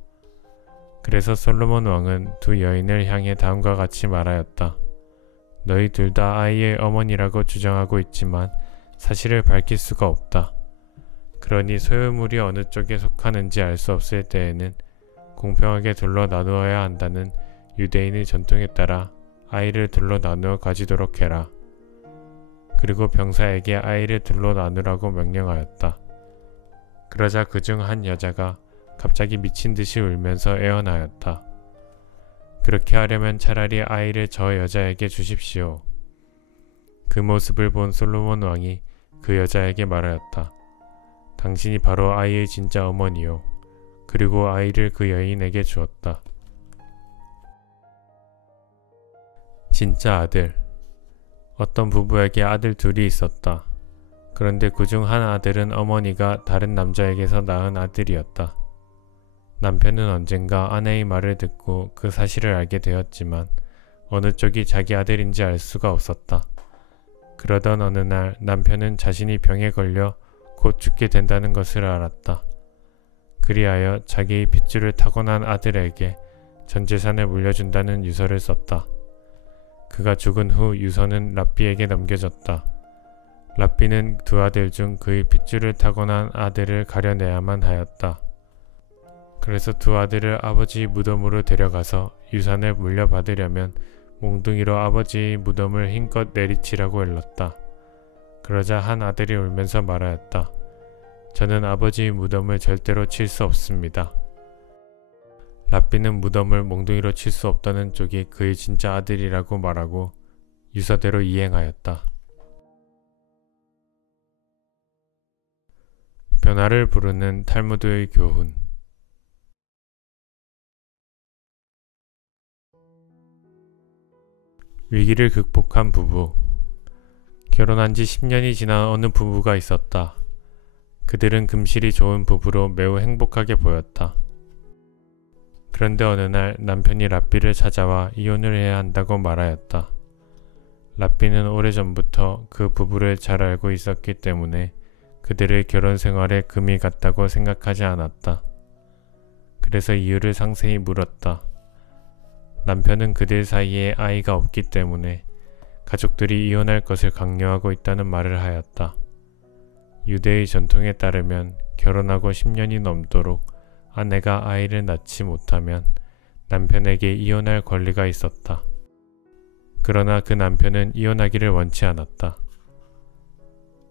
그래서 솔로몬 왕은 두 여인을 향해 다음과 같이 말하였다. 너희 둘 다 아이의 어머니라고 주장하고 있지만 사실을 밝힐 수가 없다. 그러니 소유물이 어느 쪽에 속하는지 알 수 없을 때에는 공평하게 둘러 나누어야 한다는 유대인의 전통에 따라 아이를 둘러 나누어 가지도록 해라. 그리고 병사에게 아이를 둘러 나누라고 명령하였다. 그러자 그중 한 여자가 갑자기 미친 듯이 울면서 애원하였다. 그렇게 하려면 차라리 아이를 저 여자에게 주십시오. 그 모습을 본 솔로몬 왕이 그 여자에게 말하였다. 당신이 바로 아이의 진짜 어머니요. 그리고 아이를 그 여인에게 주었다. 진짜 아들. 어떤 부부에게 아들 둘이 있었다. 그런데 그중 한 아들은 어머니가 다른 남자에게서 낳은 아들이었다. 남편은 언젠가 아내의 말을 듣고 그 사실을 알게 되었지만 어느 쪽이 자기 아들인지 알 수가 없었다. 그러던 어느 날 남편은 자신이 병에 걸려 곧 죽게 된다는 것을 알았다. 그리하여 자기의 핏줄을 타고난 아들에게 전 재산을 물려준다는 유서를 썼다. 그가 죽은 후 유서는 랍비에게 넘겨졌다. 랍비는 두 아들 중 그의 핏줄을 타고난 아들을 가려내야만 하였다. 그래서 두 아들을 아버지의 무덤으로 데려가서 유산을 물려받으려면 몽둥이로 아버지의 무덤을 힘껏 내리치라고 일렀다. 그러자 한 아들이 울면서 말하였다. 저는 아버지의 무덤을 절대로 칠 수 없습니다. 랍비는 무덤을 몽둥이로 칠 수 없다는 쪽이 그의 진짜 아들이라고 말하고 유서대로 이행하였다. 변화를 부르는 탈무드의 교훈. 위기를 극복한 부부. 결혼한 지 10년이 지난 어느 부부가 있었다. 그들은 금실이 좋은 부부로 매우 행복하게 보였다. 그런데 어느 날 남편이 랍비를 찾아와 이혼을 해야 한다고 말하였다. 랍비는 오래전부터 그 부부를 잘 알고 있었기 때문에 그들의 결혼 생활에 금이 갔다고 생각하지 않았다. 그래서 이유를 상세히 물었다. 남편은 그들 사이에 아이가 없기 때문에 가족들이 이혼할 것을 강요하고 있다는 말을 하였다. 유대의 전통에 따르면 결혼하고 10년이 넘도록 아내가 아이를 낳지 못하면 남편에게 이혼할 권리가 있었다. 그러나 그 남편은 이혼하기를 원치 않았다.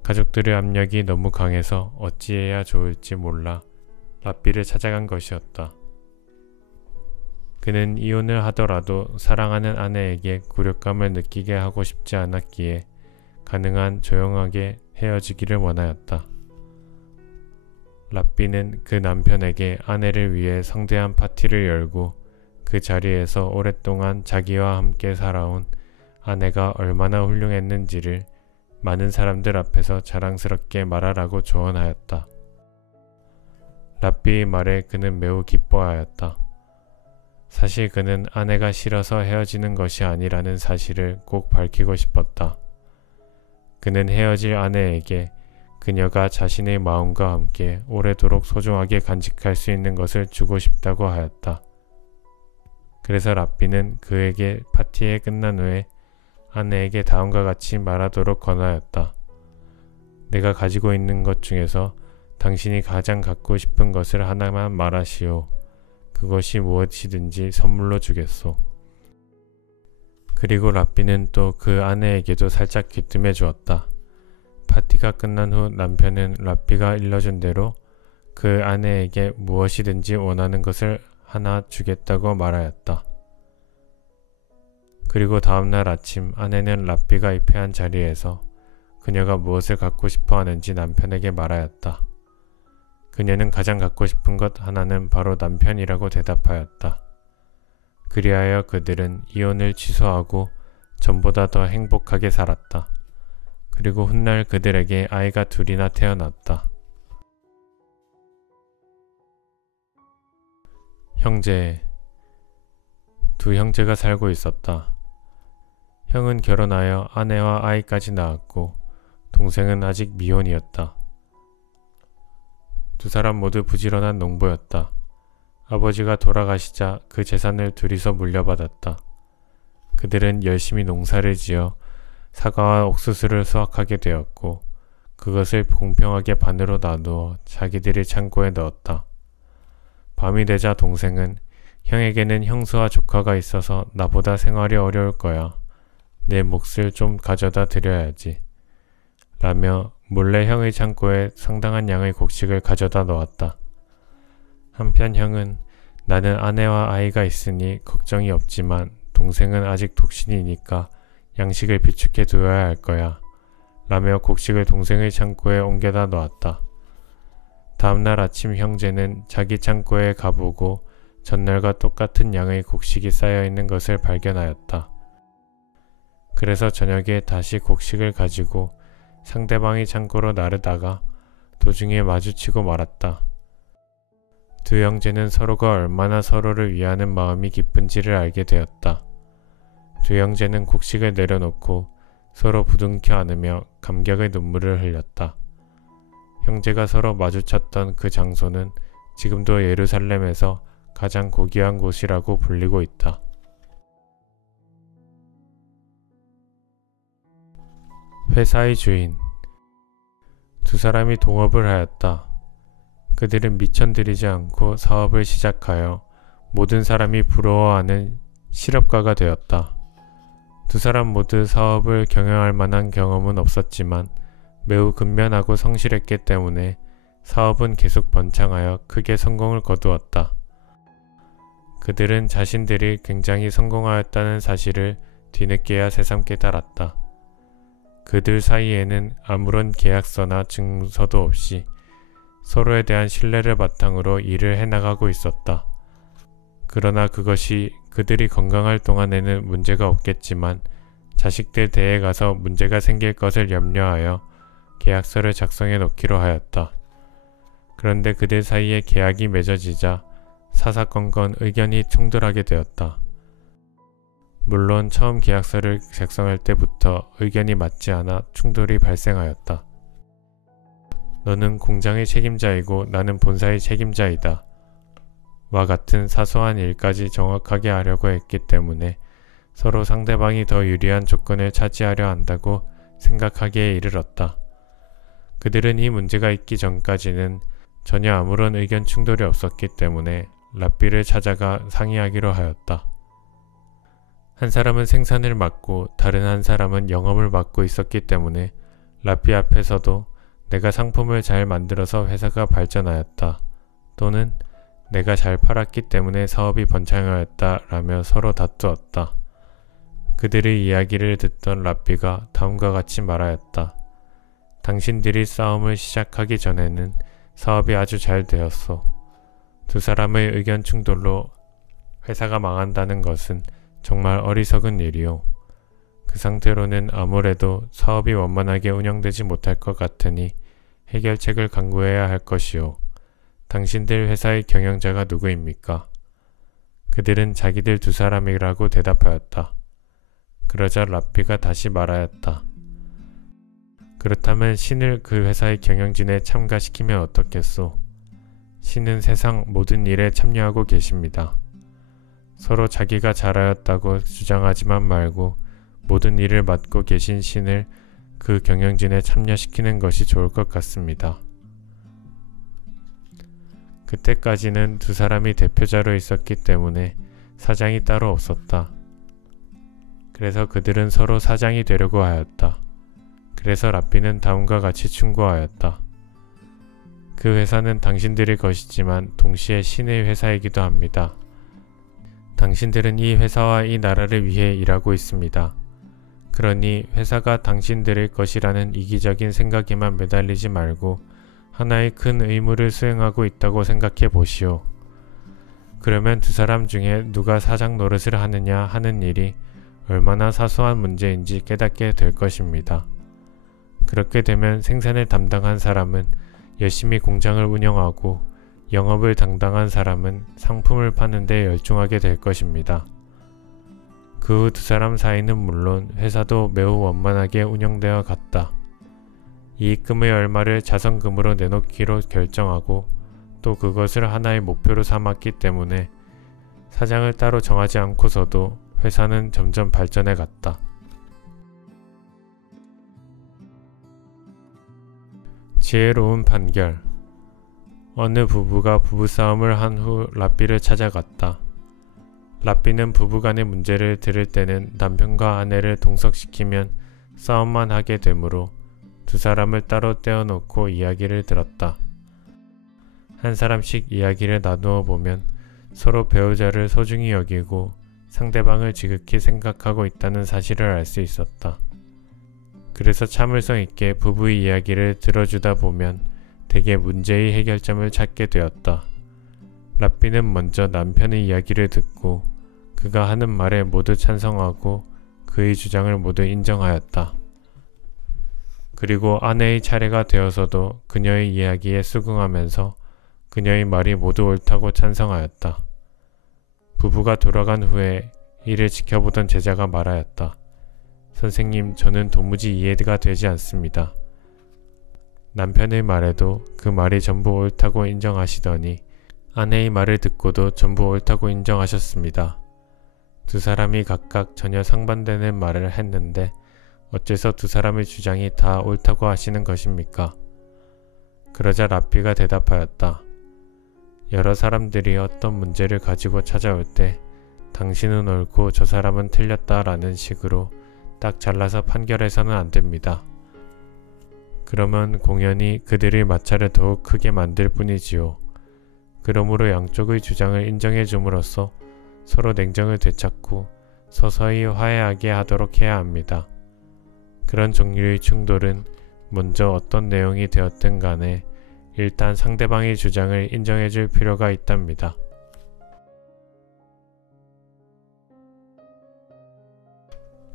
가족들의 압력이 너무 강해서 어찌해야 좋을지 몰라 랍비를 찾아간 것이었다. 그는 이혼을 하더라도 사랑하는 아내에게 굴욕감을 느끼게 하고 싶지 않았기에 가능한 조용하게 헤어지기를 원하였다. 랍비는 그 남편에게 아내를 위해 성대한 파티를 열고 그 자리에서 오랫동안 자기와 함께 살아온 아내가 얼마나 훌륭했는지를 많은 사람들 앞에서 자랑스럽게 말하라고 조언하였다. 랍비의 말에 그는 매우 기뻐하였다. 사실 그는 아내가 싫어서 헤어지는 것이 아니라는 사실을 꼭 밝히고 싶었다. 그는 헤어질 아내에게 그녀가 자신의 마음과 함께 오래도록 소중하게 간직할 수 있는 것을 주고 싶다고 하였다. 그래서 랍비는 그에게 파티에 끝난 후에 아내에게 다음과 같이 말하도록 권하였다. 내가 가지고 있는 것 중에서 당신이 가장 갖고 싶은 것을 하나만 말하시오. 그것이 무엇이든지 선물로 주겠소. 그리고 랍비는 또 그 아내에게도 살짝 귀뜸해 주었다. 파티가 끝난 후 남편은 랍비가 일러준 대로 그 아내에게 무엇이든지 원하는 것을 하나 주겠다고 말하였다. 그리고 다음날 아침 아내는 랍비가 입회한 자리에서 그녀가 무엇을 갖고 싶어 하는지 남편에게 말하였다. 그녀는 가장 갖고 싶은 것 하나는 바로 남편이라고 대답하였다. 그리하여 그들은 이혼을 취소하고 전보다 더 행복하게 살았다. 그리고 훗날 그들에게 아이가 둘이나 태어났다. 형제. 두 형제가 살고 있었다. 형은 결혼하여 아내와 아이까지 낳았고 동생은 아직 미혼이었다. 두 사람 모두 부지런한 농부였다. 아버지가 돌아가시자 그 재산을 둘이서 물려받았다. 그들은 열심히 농사를 지어 사과와 옥수수를 수확하게 되었고 그것을 공평하게 반으로 나누어 자기들의 창고에 넣었다. 밤이 되자 동생은 형에게는 형수와 조카가 있어서 나보다 생활이 어려울 거야. 내 몫을 좀 가져다 드려야지. 라며 몰래 형의 창고에 상당한 양의 곡식을 가져다 놓았다. 한편 형은 나는 아내와 아이가 있으니 걱정이 없지만 동생은 아직 독신이니까 양식을 비축해 두어야 할 거야. 라며 곡식을 동생의 창고에 옮겨다 놓았다. 다음날 아침 형제는 자기 창고에 가보고 전날과 똑같은 양의 곡식이 쌓여있는 것을 발견하였다. 그래서 저녁에 다시 곡식을 가지고 상대방의 창고로 나르다가 도중에 마주치고 말았다. 두 형제는 서로가 얼마나 서로를 위하는 마음이 깊은지를 알게 되었다. 두 형제는 곡식을 내려놓고 서로 부둥켜 안으며 감격의 눈물을 흘렸다. 형제가 서로 마주쳤던 그 장소는 지금도 예루살렘에서 가장 고귀한 곳이라고 불리고 있다. 회사의 주인. 두 사람이 동업을 하였다. 그들은 미천들이지 않고 사업을 시작하여 모든 사람이 부러워하는 실업가가 되었다. 두 사람 모두 사업을 경영할 만한 경험은 없었지만 매우 근면하고 성실했기 때문에 사업은 계속 번창하여 크게 성공을 거두었다. 그들은 자신들이 굉장히 성공하였다는 사실을 뒤늦게야 새삼 깨달았다. 그들 사이에는 아무런 계약서나 증서도 없이 서로에 대한 신뢰를 바탕으로 일을 해나가고 있었다. 그러나 그것이 그들이 건강할 동안에는 문제가 없겠지만 자식들 대에 가서 문제가 생길 것을 염려하여 계약서를 작성해 놓기로 하였다. 그런데 그들 사이에 계약이 맺어지자 사사건건 의견이 충돌하게 되었다. 물론 처음 계약서를 작성할 때부터 의견이 맞지 않아 충돌이 발생하였다. 너는 공장의 책임자이고 나는 본사의 책임자이다. 와 같은 사소한 일까지 정확하게 하려고 했기 때문에 서로 상대방이 더 유리한 조건을 차지하려 한다고 생각하기에 이르렀다. 그들은 이 문제가 있기 전까지는 전혀 아무런 의견 충돌이 없었기 때문에 랍비를 찾아가 상의하기로 하였다. 한 사람은 생산을 맡고 다른 한 사람은 영업을 맡고 있었기 때문에 랍비 앞에서도 내가 상품을 잘 만들어서 회사가 발전하였다. 또는 내가 잘 팔았기 때문에 사업이 번창하였다 라며 서로 다투었다. 그들의 이야기를 듣던 랍비가 다음과 같이 말하였다. 당신들이 싸움을 시작하기 전에는 사업이 아주 잘 되었소. 두 사람의 의견 충돌로 회사가 망한다는 것은 정말 어리석은 일이오. 그 상태로는 아무래도 사업이 원만하게 운영되지 못할 것 같으니 해결책을 강구해야 할 것이오. 당신들 회사의 경영자가 누구입니까? 그들은 자기들 두 사람이라고 대답하였다. 그러자 랍비가 다시 말하였다. 그렇다면 신을 그 회사의 경영진에 참가시키면 어떻겠소? 신은 세상 모든 일에 참여하고 계십니다. 서로 자기가 잘하였다고 주장하지만 말고 모든 일을 맡고 계신 신을 그 경영진에 참여시키는 것이 좋을 것 같습니다. 그때까지는 두 사람이 대표자로 있었기 때문에 사장이 따로 없었다. 그래서 그들은 서로 사장이 되려고 하였다. 그래서 랍비는 다음과 같이 충고하였다. 그 회사는 당신들의 것이지만 동시에 신의 회사이기도 합니다. 당신들은 이 회사와 이 나라를 위해 일하고 있습니다. 그러니 회사가 당신들의 것이라는 이기적인 생각에만 매달리지 말고 하나의 큰 의무를 수행하고 있다고 생각해 보시오. 그러면 두 사람 중에 누가 사장 노릇을 하느냐 하는 일이 얼마나 사소한 문제인지 깨닫게 될 것입니다. 그렇게 되면 생산을 담당한 사람은 열심히 공장을 운영하고 영업을 담당한 사람은 상품을 파는 데 열중하게 될 것입니다. 그 후 두 사람 사이는 물론 회사도 매우 원만하게 운영되어 갔다. 이익금의 얼마를 자선금으로 내놓기로 결정하고 또 그것을 하나의 목표로 삼았기 때문에 사장을 따로 정하지 않고서도 회사는 점점 발전해 갔다. 지혜로운 판결. 어느 부부가 부부싸움을 한 후 랍비를 찾아갔다. 랍비는 부부간의 문제를 들을 때는 남편과 아내를 동석시키면 싸움만 하게 되므로 두 사람을 따로 떼어놓고 이야기를 들었다. 한 사람씩 이야기를 나누어 보면 서로 배우자를 소중히 여기고 상대방을 지극히 생각하고 있다는 사실을 알 수 있었다. 그래서 참을성 있게 부부의 이야기를 들어주다 보면 대개 문제의 해결점을 찾게 되었다. 랍비는 먼저 남편의 이야기를 듣고 그가 하는 말에 모두 찬성하고 그의 주장을 모두 인정하였다. 그리고 아내의 차례가 되어서도 그녀의 이야기에 수긍하면서 그녀의 말이 모두 옳다고 찬성하였다. 부부가 돌아간 후에 이를 지켜보던 제자가 말하였다. 선생님, 저는 도무지 이해가 되지 않습니다. 남편의 말에도 그 말이 전부 옳다고 인정하시더니 아내의 말을 듣고도 전부 옳다고 인정하셨습니다. 두 사람이 각각 전혀 상반되는 말을 했는데 어째서 두 사람의 주장이 다 옳다고 하시는 것입니까? 그러자 라피가 대답하였다. 여러 사람들이 어떤 문제를 가지고 찾아올 때 당신은 옳고 저 사람은 틀렸다라는 식으로 딱 잘라서 판결해서는 안 됩니다. 그러면 공연이 그들의 마찰을 더욱 크게 만들 뿐이지요. 그러므로 양쪽의 주장을 인정해 줌으로써 서로 냉정을 되찾고 서서히 화해하게 하도록 해야 합니다. 그런 종류의 충돌은 먼저 어떤 내용이 되었든 간에 일단 상대방의 주장을 인정해 줄 필요가 있답니다.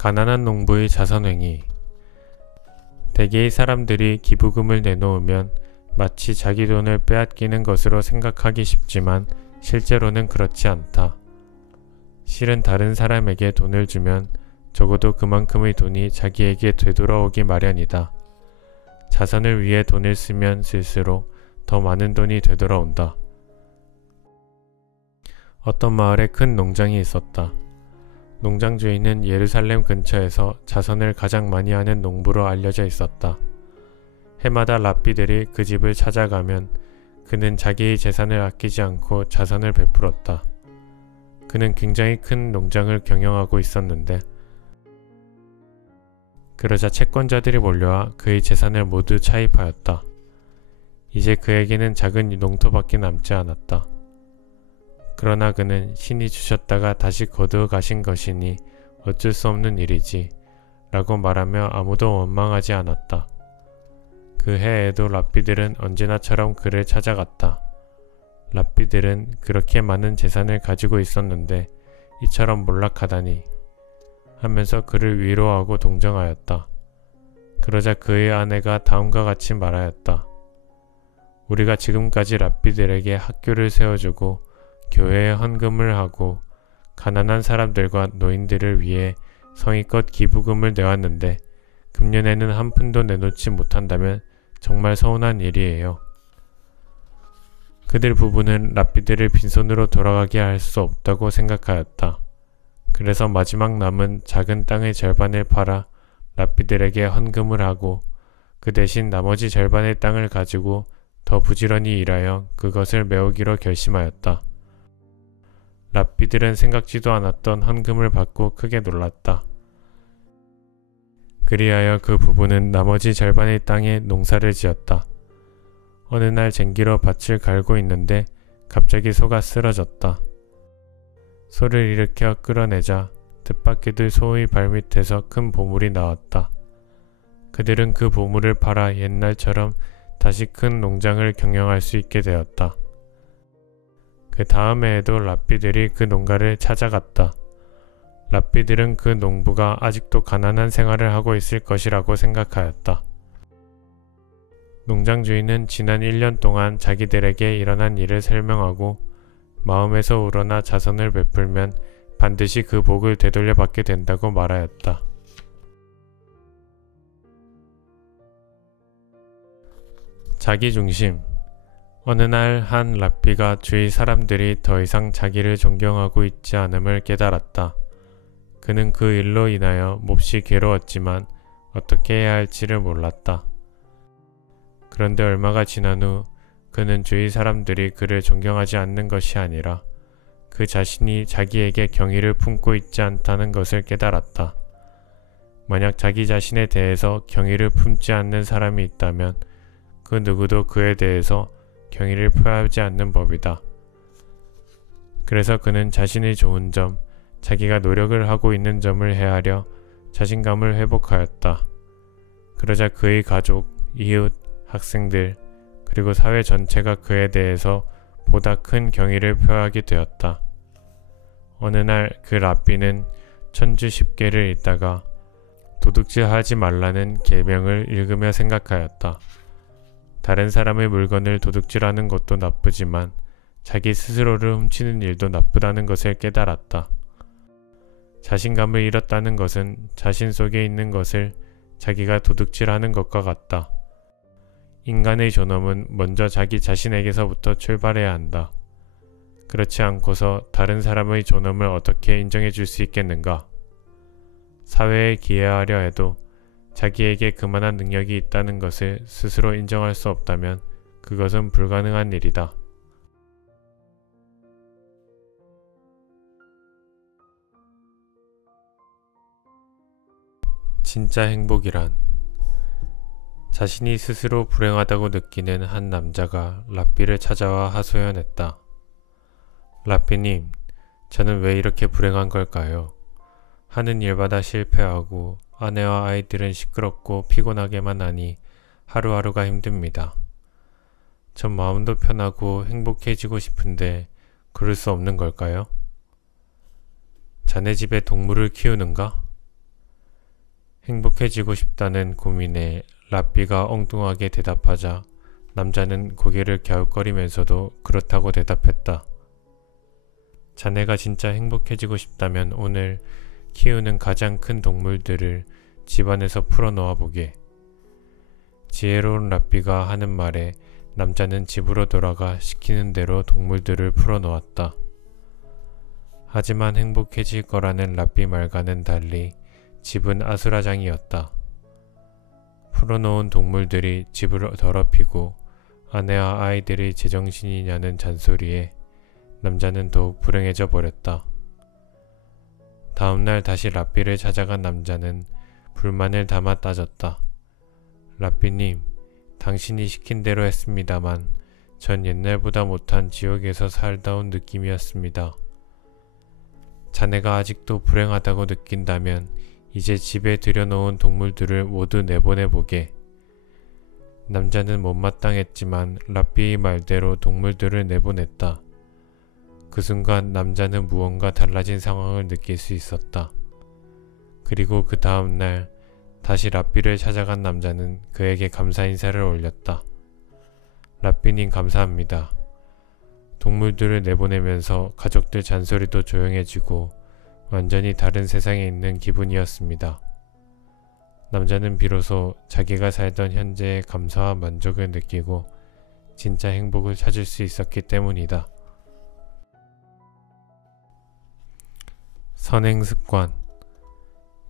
가난한 농부의 자선행위. 대개의 사람들이 기부금을 내놓으면 마치 자기 돈을 빼앗기는 것으로 생각하기 쉽지만 실제로는 그렇지 않다. 실은 다른 사람에게 돈을 주면 적어도 그만큼의 돈이 자기에게 되돌아오기 마련이다. 자선을 위해 돈을 쓰면 쓸수록 더 많은 돈이 되돌아온다. 어떤 마을에 큰 농장이 있었다. 농장 주인은 예루살렘 근처에서 자선을 가장 많이 하는 농부로 알려져 있었다. 해마다 랍비들이 그 집을 찾아가면 그는 자기의 재산을 아끼지 않고 자선을 베풀었다. 그는 굉장히 큰 농장을 경영하고 있었는데 그러자 채권자들이 몰려와 그의 재산을 모두 차입하였다. 이제 그에게는 작은 농토밖에 남지 않았다. 그러나 그는 신이 주셨다가 다시 거두어 가신 것이니 어쩔 수 없는 일이지 라고 말하며 아무도 원망하지 않았다. 그 해에도 랍비들은 언제나처럼 그를 찾아갔다. 랍비들은 그렇게 많은 재산을 가지고 있었는데 이처럼 몰락하다니 하면서 그를 위로하고 동정하였다. 그러자 그의 아내가 다음과 같이 말하였다. 우리가 지금까지 랍비들에게 학교를 세워주고 교회에 헌금을 하고 가난한 사람들과 노인들을 위해 성의껏 기부금을 내왔는데 금년에는 한 푼도 내놓지 못한다면 정말 서운한 일이에요. 그들 부부는 랍비들을 빈손으로 돌아가게 할 수 없다고 생각하였다. 그래서 마지막 남은 작은 땅의 절반을 팔아 랍비들에게 헌금을 하고 그 대신 나머지 절반의 땅을 가지고 더 부지런히 일하여 그것을 메우기로 결심하였다. 랍비들은 생각지도 않았던 헌금을 받고 크게 놀랐다. 그리하여 그 부부는 나머지 절반의 땅에 농사를 지었다. 어느 날 쟁기로 밭을 갈고 있는데 갑자기 소가 쓰러졌다. 소를 일으켜 끌어내자 뜻밖에도 소의 발밑에서 큰 보물이 나왔다. 그들은 그 보물을 팔아 옛날처럼 다시 큰 농장을 경영할 수 있게 되었다. 그 다음 해에도 랍비들이 그 농가를 찾아갔다. 랍비들은 그 농부가 아직도 가난한 생활을 하고 있을 것이라고 생각하였다. 농장 주인은 지난 1년 동안 자기들에게 일어난 일을 설명하고 마음에서 우러나 자선을 베풀면 반드시 그 복을 되돌려 받게 된다고 말하였다. 자기중심. 어느 날 한 랍비가 주위 사람들이 더 이상 자기를 존경하고 있지 않음을 깨달았다. 그는 그 일로 인하여 몹시 괴로웠지만 어떻게 해야 할지를 몰랐다. 그런데 얼마가 지난 후 그는 주위 사람들이 그를 존경하지 않는 것이 아니라 그 자신이 자기에게 경의를 품고 있지 않다는 것을 깨달았다. 만약 자기 자신에 대해서 경의를 품지 않는 사람이 있다면 그 누구도 그에 대해서 경의를 표하지 않는 법이다. 그래서 그는 자신의 좋은 점, 자기가 노력을 하고 있는 점을 헤아려 자신감을 회복하였다. 그러자 그의 가족, 이웃, 학생들, 그리고 사회 전체가 그에 대해서 보다 큰 경의를 표하게 되었다. 어느 날 그 랍비는 천주 10개를 읽다가 도둑질하지 말라는 계명을 읽으며 생각하였다. 다른 사람의 물건을 도둑질하는 것도 나쁘지만 자기 스스로를 훔치는 일도 나쁘다는 것을 깨달았다. 자신감을 잃었다는 것은 자신 속에 있는 것을 자기가 도둑질하는 것과 같다. 인간의 존엄은 먼저 자기 자신에게서부터 출발해야 한다. 그렇지 않고서 다른 사람의 존엄을 어떻게 인정해 줄 수 있겠는가? 사회에 기여하려 해도 자기에게 그만한 능력이 있다는 것을 스스로 인정할 수 없다면 그것은 불가능한 일이다. 진짜 행복이란 자신이 스스로 불행하다고 느끼는 한 남자가 랍비를 찾아와 하소연했다. 랍비님, 저는 왜 이렇게 불행한 걸까요? 하는 일마다 실패하고 아내와 아이들은 시끄럽고 피곤하게만 하니 하루하루가 힘듭니다. 전 마음도 편하고 행복해지고 싶은데 그럴 수 없는 걸까요? 자네 집에 동물을 키우는가? 행복해지고 싶다는 고민에 랍비가 엉뚱하게 대답하자 남자는 고개를 갸웃거리면서도 그렇다고 대답했다. 자네가 진짜 행복해지고 싶다면 오늘 키우는 가장 큰 동물들을 집안에서 풀어놓아 보게. 지혜로운 랍비가 하는 말에 남자는 집으로 돌아가 시키는 대로 동물들을 풀어놓았다. 하지만 행복해질 거라는 랍비 말과는 달리 집은 아수라장이었다. 풀어놓은 동물들이 집을 더럽히고 아내와 아이들이 제정신이냐는 잔소리에 남자는 더욱 불행해져 버렸다. 다음날 다시 랍비를 찾아간 남자는 불만을 담아 따졌다. 랍비님, 당신이 시킨 대로 했습니다만 전 옛날보다 못한 지옥에서 살다 온 느낌이었습니다. 자네가 아직도 불행하다고 느낀다면 이제 집에 들여놓은 동물들을 모두 내보내보게. 남자는 못마땅했지만 랍비의 말대로 동물들을 내보냈다. 그 순간 남자는 무언가 달라진 상황을 느낄 수 있었다. 그리고 그 다음 날 다시 랍비를 찾아간 남자는 그에게 감사 인사를 올렸다. 랍비님 감사합니다. 동물들을 내보내면서 가족들 잔소리도 조용해지고 완전히 다른 세상에 있는 기분이었습니다. 남자는 비로소 자기가 살던 현재의 감사와 만족을 느끼고 진짜 행복을 찾을 수 있었기 때문이다. 선행 습관.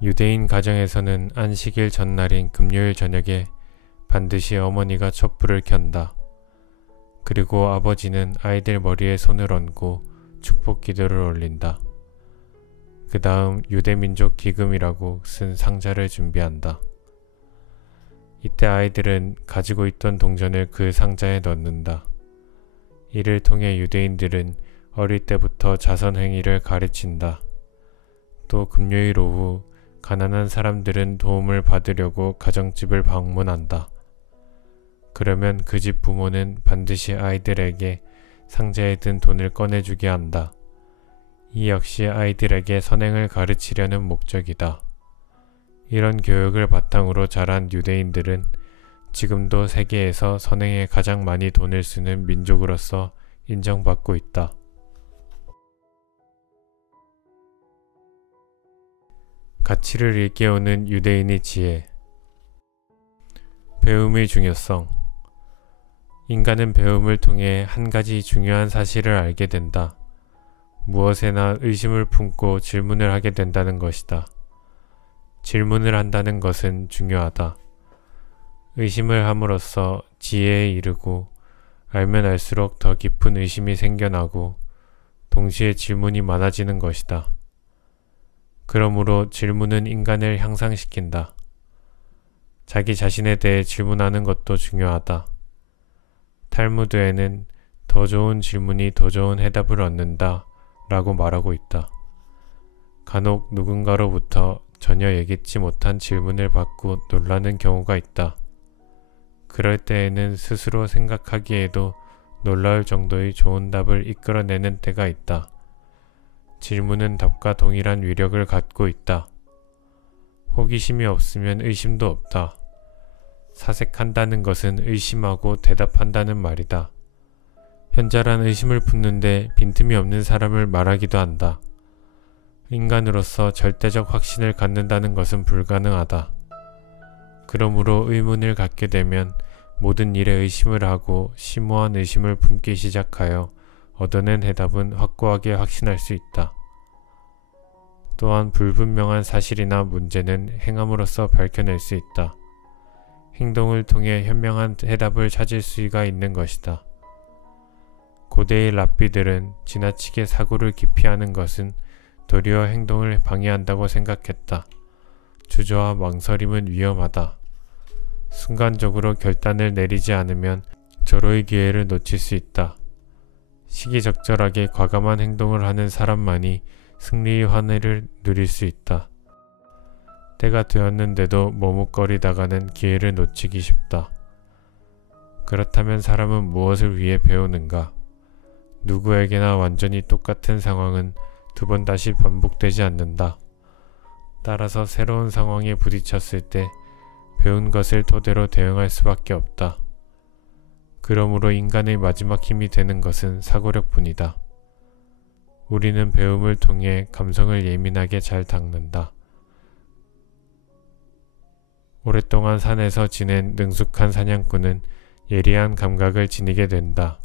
유대인 가정에서는 안식일 전날인 금요일 저녁에 반드시 어머니가 촛불을 켠다. 그리고 아버지는 아이들 머리에 손을 얹고 축복 기도를 올린다. 그 다음 유대민족 기금이라고 쓴 상자를 준비한다. 이때 아이들은 가지고 있던 동전을 그 상자에 넣는다. 이를 통해 유대인들은 어릴 때부터 자선행위를 가르친다. 또 금요일 오후 가난한 사람들은 도움을 받으려고 가정집을 방문한다. 그러면 그 집 부모는 반드시 아이들에게 상자에 든 돈을 꺼내주게 한다. 이 역시 아이들에게 선행을 가르치려는 목적이다. 이런 교육을 바탕으로 자란 유대인들은 지금도 세계에서 선행에 가장 많이 돈을 쓰는 민족으로서 인정받고 있다. 가치를 일깨우는 유대인의 지혜. 배움의 중요성. 인간은 배움을 통해 한 가지 중요한 사실을 알게 된다. 무엇에나 의심을 품고 질문을 하게 된다는 것이다. 질문을 한다는 것은 중요하다. 의심을 함으로써 지혜에 이르고 알면 알수록 더 깊은 의심이 생겨나고 동시에 질문이 많아지는 것이다. 그러므로 질문은 인간을 향상시킨다. 자기 자신에 대해 질문하는 것도 중요하다. 탈무드에는 더 좋은 질문이 더 좋은 해답을 얻는다 라고 말하고 있다. 간혹 누군가로부터 전혀 예기치 못한 질문을 받고 놀라는 경우가 있다. 그럴 때에는 스스로 생각하기에도 놀라울 정도의 좋은 답을 이끌어내는 때가 있다. 질문은 답과 동일한 위력을 갖고 있다. 호기심이 없으면 의심도 없다. 사색한다는 것은 의심하고 대답한다는 말이다. 현자란 의심을 품는데 빈틈이 없는 사람을 말하기도 한다. 인간으로서 절대적 확신을 갖는다는 것은 불가능하다. 그러므로 의문을 갖게 되면 모든 일에 의심을 하고 심오한 의심을 품기 시작하여 얻어낸 해답은 확고하게 확신할 수 있다. 또한 불분명한 사실이나 문제는 행함으로써 밝혀낼 수 있다. 행동을 통해 현명한 해답을 찾을 수가 있는 것이다. 고대의 랍비들은 지나치게 사고를 기피하는 것은 도리어 행동을 방해한다고 생각했다. 주저와 망설임은 위험하다. 순간적으로 결단을 내리지 않으면 절호의 기회를 놓칠 수 있다. 시기적절하게 과감한 행동을 하는 사람만이 승리의 환희를 누릴 수 있다. 때가 되었는데도 머뭇거리다가는 기회를 놓치기 쉽다. 그렇다면 사람은 무엇을 위해 배우는가? 누구에게나 완전히 똑같은 상황은 두 번 다시 반복되지 않는다. 따라서 새로운 상황에 부딪혔을 때 배운 것을 토대로 대응할 수밖에 없다. 그러므로 인간의 마지막 힘이 되는 것은 사고력뿐이다. 우리는 배움을 통해 감성을 예민하게 잘 닦는다. 오랫동안 산에서 지낸 능숙한 사냥꾼은 예리한 감각을 지니게 된다.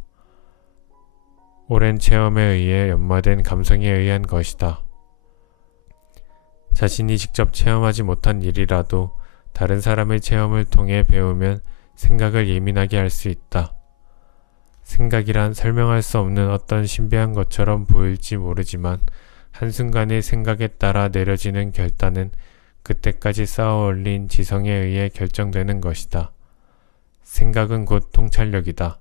오랜 체험에 의해 연마된 감성에 의한 것이다. 자신이 직접 체험하지 못한 일이라도 다른 사람의 체험을 통해 배우면 생각을 예민하게 할 수 있다. 생각이란 설명할 수 없는 어떤 신비한 것처럼 보일지 모르지만 한순간의 생각에 따라 내려지는 결단은 그때까지 쌓아 올린 지성에 의해 결정되는 것이다. 생각은 곧 통찰력이다.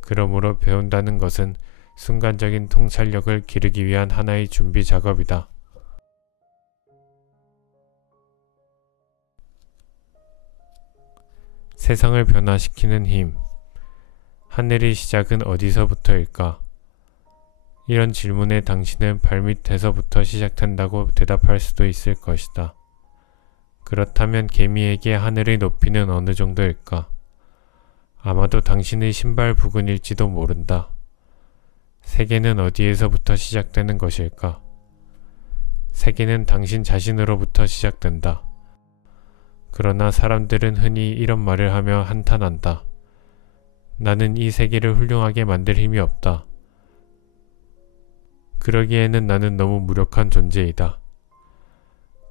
그러므로 배운다는 것은 순간적인 통찰력을 기르기 위한 하나의 준비 작업이다. 세상을 변화시키는 힘. 하늘의 시작은 어디서부터일까? 이런 질문에 당신은 발밑에서부터 시작된다고 대답할 수도 있을 것이다. 그렇다면 개미에게 하늘의 높이는 어느 정도일까? 아마도 당신의 신발 부근일지도 모른다. 세계는 어디에서부터 시작되는 것일까? 세계는 당신 자신으로부터 시작된다. 그러나 사람들은 흔히 이런 말을 하며 한탄한다. 나는 이 세계를 훌륭하게 만들 힘이 없다. 그러기에는 나는 너무 무력한 존재이다.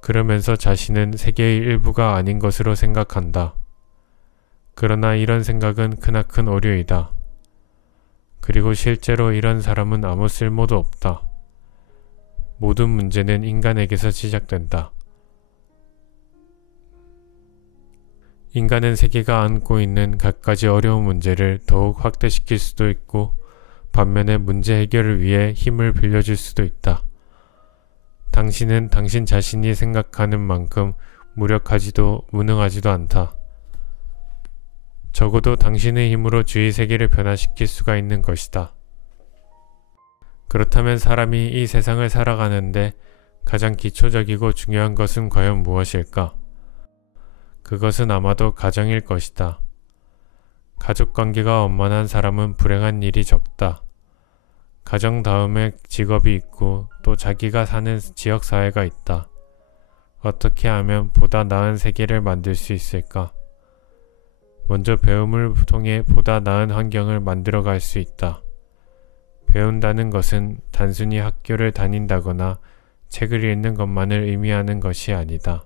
그러면서 자신은 세계의 일부가 아닌 것으로 생각한다. 그러나 이런 생각은 크나큰 오류이다. 그리고 실제로 이런 사람은 아무 쓸모도 없다. 모든 문제는 인간에게서 시작된다. 인간은 세계가 안고 있는 갖가지 어려운 문제를 더욱 확대시킬 수도 있고 반면에 문제 해결을 위해 힘을 빌려줄 수도 있다. 당신은 당신 자신이 생각하는 만큼 무력하지도 무능하지도 않다. 적어도 당신의 힘으로 주위 세계를 변화시킬 수가 있는 것이다. 그렇다면 사람이 이 세상을 살아가는데 가장 기초적이고 중요한 것은 과연 무엇일까? 그것은 아마도 가정일 것이다. 가족관계가 원만한 사람은 불행한 일이 적다. 가정 다음에 직업이 있고 또 자기가 사는 지역사회가 있다. 어떻게 하면 보다 나은 세계를 만들 수 있을까? 먼저 배움을 통해 보다 나은 환경을 만들어 갈 수 있다. 배운다는 것은 단순히 학교를 다닌다거나 책을 읽는 것만을 의미하는 것이 아니다.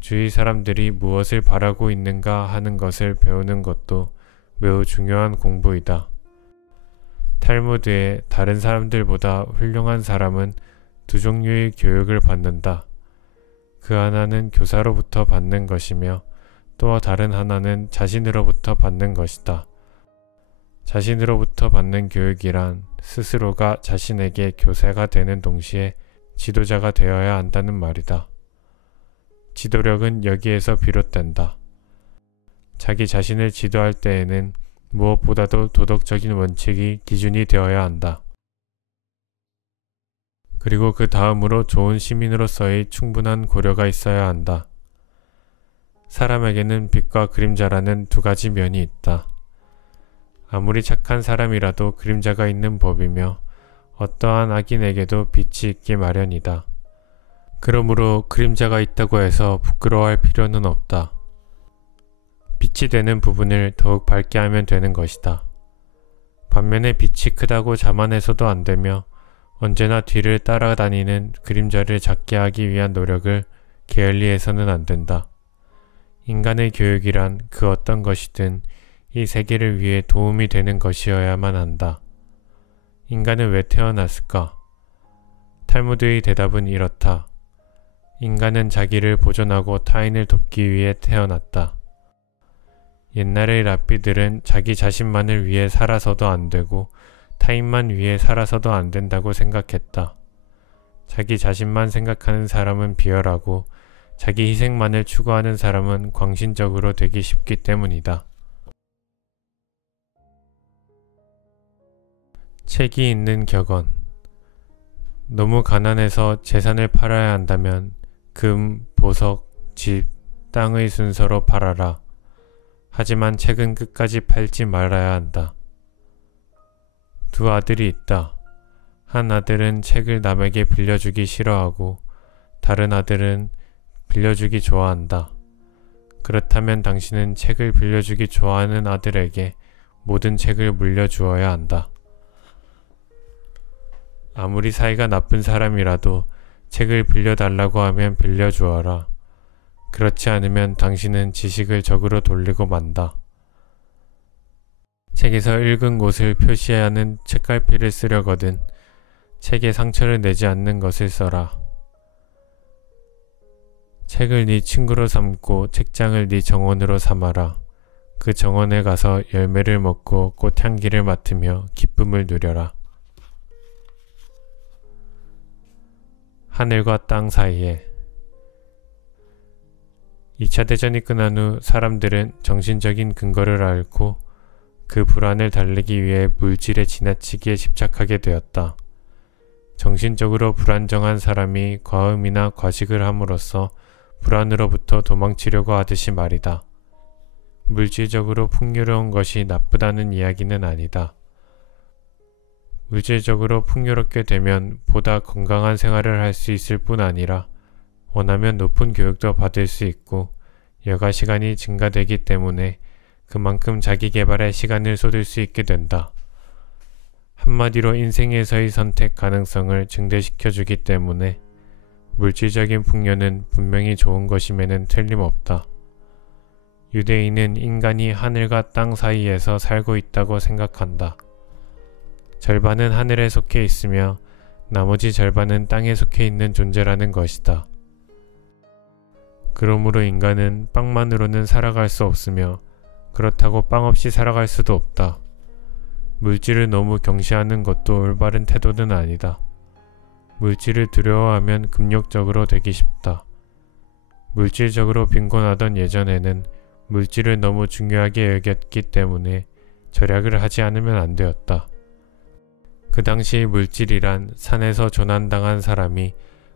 주위 사람들이 무엇을 바라고 있는가 하는 것을 배우는 것도 매우 중요한 공부이다. 탈무드에 다른 사람들보다 훌륭한 사람은 두 종류의 교육을 받는다. 그 하나는 교사로부터 받는 것이며 또 다른 하나는 자신으로부터 받는 것이다. 자신으로부터 받는 교육이란 스스로가 자신에게 교사가 되는 동시에 지도자가 되어야 한다는 말이다. 지도력은 여기에서 비롯된다. 자기 자신을 지도할 때에는 무엇보다도 도덕적인 원칙이 기준이 되어야 한다. 그리고 그 다음으로 좋은 시민으로서의 충분한 고려가 있어야 한다. 사람에게는 빛과 그림자라는 두 가지 면이 있다. 아무리 착한 사람이라도 그림자가 있는 법이며 어떠한 악인에게도 빛이 있기 마련이다. 그러므로 그림자가 있다고 해서 부끄러워할 필요는 없다. 빛이 되는 부분을 더욱 밝게 하면 되는 것이다. 반면에 빛이 크다고 자만해서도 안 되며 언제나 뒤를 따라다니는 그림자를 작게 하기 위한 노력을 게을리해서는 안 된다. 인간의 교육이란 그 어떤 것이든 이 세계를 위해 도움이 되는 것이어야만 한다. 인간은 왜 태어났을까? 탈무드의 대답은 이렇다. 인간은 자기를 보존하고 타인을 돕기 위해 태어났다. 옛날의 랍비들은 자기 자신만을 위해 살아서도 안 되고 타인만 위해 살아서도 안 된다고 생각했다. 자기 자신만 생각하는 사람은 비열하고 자기 희생만을 추구하는 사람은 광신적으로 되기 쉽기 때문이다. 책이 있는 격언. 너무 가난해서 재산을 팔아야 한다면 금, 보석, 집, 땅의 순서로 팔아라. 하지만 책은 끝까지 팔지 말아야 한다. 두 아들이 있다. 한 아들은 책을 남에게 빌려주기 싫어하고 다른 아들은 빌려주기 좋아한다. 그렇다면 당신은 책을 빌려주기 좋아하는 아들에게 모든 책을 물려주어야 한다. 아무리 사이가 나쁜 사람이라도 책을 빌려달라고 하면 빌려주어라. 그렇지 않으면 당신은 지식을 적으로 돌리고 만다. 책에서 읽은 곳을 표시하는 책갈피를 쓰려거든 책에 상처를 내지 않는 것을 써라. 책을 네 친구로 삼고 책장을 네 정원으로 삼아라. 그 정원에 가서 열매를 먹고 꽃향기를 맡으며 기쁨을 누려라. 하늘과 땅 사이에. 2차 대전이 끝난 후 사람들은 정신적인 근거를 앓고 그 불안을 달래기 위해 물질의 지나치기에 집착하게 되었다. 정신적으로 불안정한 사람이 과음이나 과식을 함으로써 불안으로부터 도망치려고 하듯이 말이다. 물질적으로 풍요로운 것이 나쁘다는 이야기는 아니다. 물질적으로 풍요롭게 되면 보다 건강한 생활을 할 수 있을 뿐 아니라 원하면 높은 교육도 받을 수 있고 여가 시간이 증가되기 때문에 그만큼 자기 개발에 시간을 쏟을 수 있게 된다. 한마디로 인생에서의 선택 가능성을 증대시켜주기 때문에 물질적인 풍요는 분명히 좋은 것임에는 틀림없다. 유대인은 인간이 하늘과 땅 사이에서 살고 있다고 생각한다. 절반은 하늘에 속해 있으며 나머지 절반은 땅에 속해 있는 존재라는 것이다. 그러므로 인간은 빵만으로는 살아갈 수 없으며 그렇다고 빵 없이 살아갈 수도 없다. 물질을 너무 경시하는 것도 올바른 태도는 아니다. 물질을 두려워하면 금욕적으로 되기 쉽다. 물질적으로 빈곤하던 예전에는 물질을 너무 중요하게 여겼기 때문에 절약을 하지 않으면 안 되었다. 그 당시 물질이란 산에서 조난당한 사람이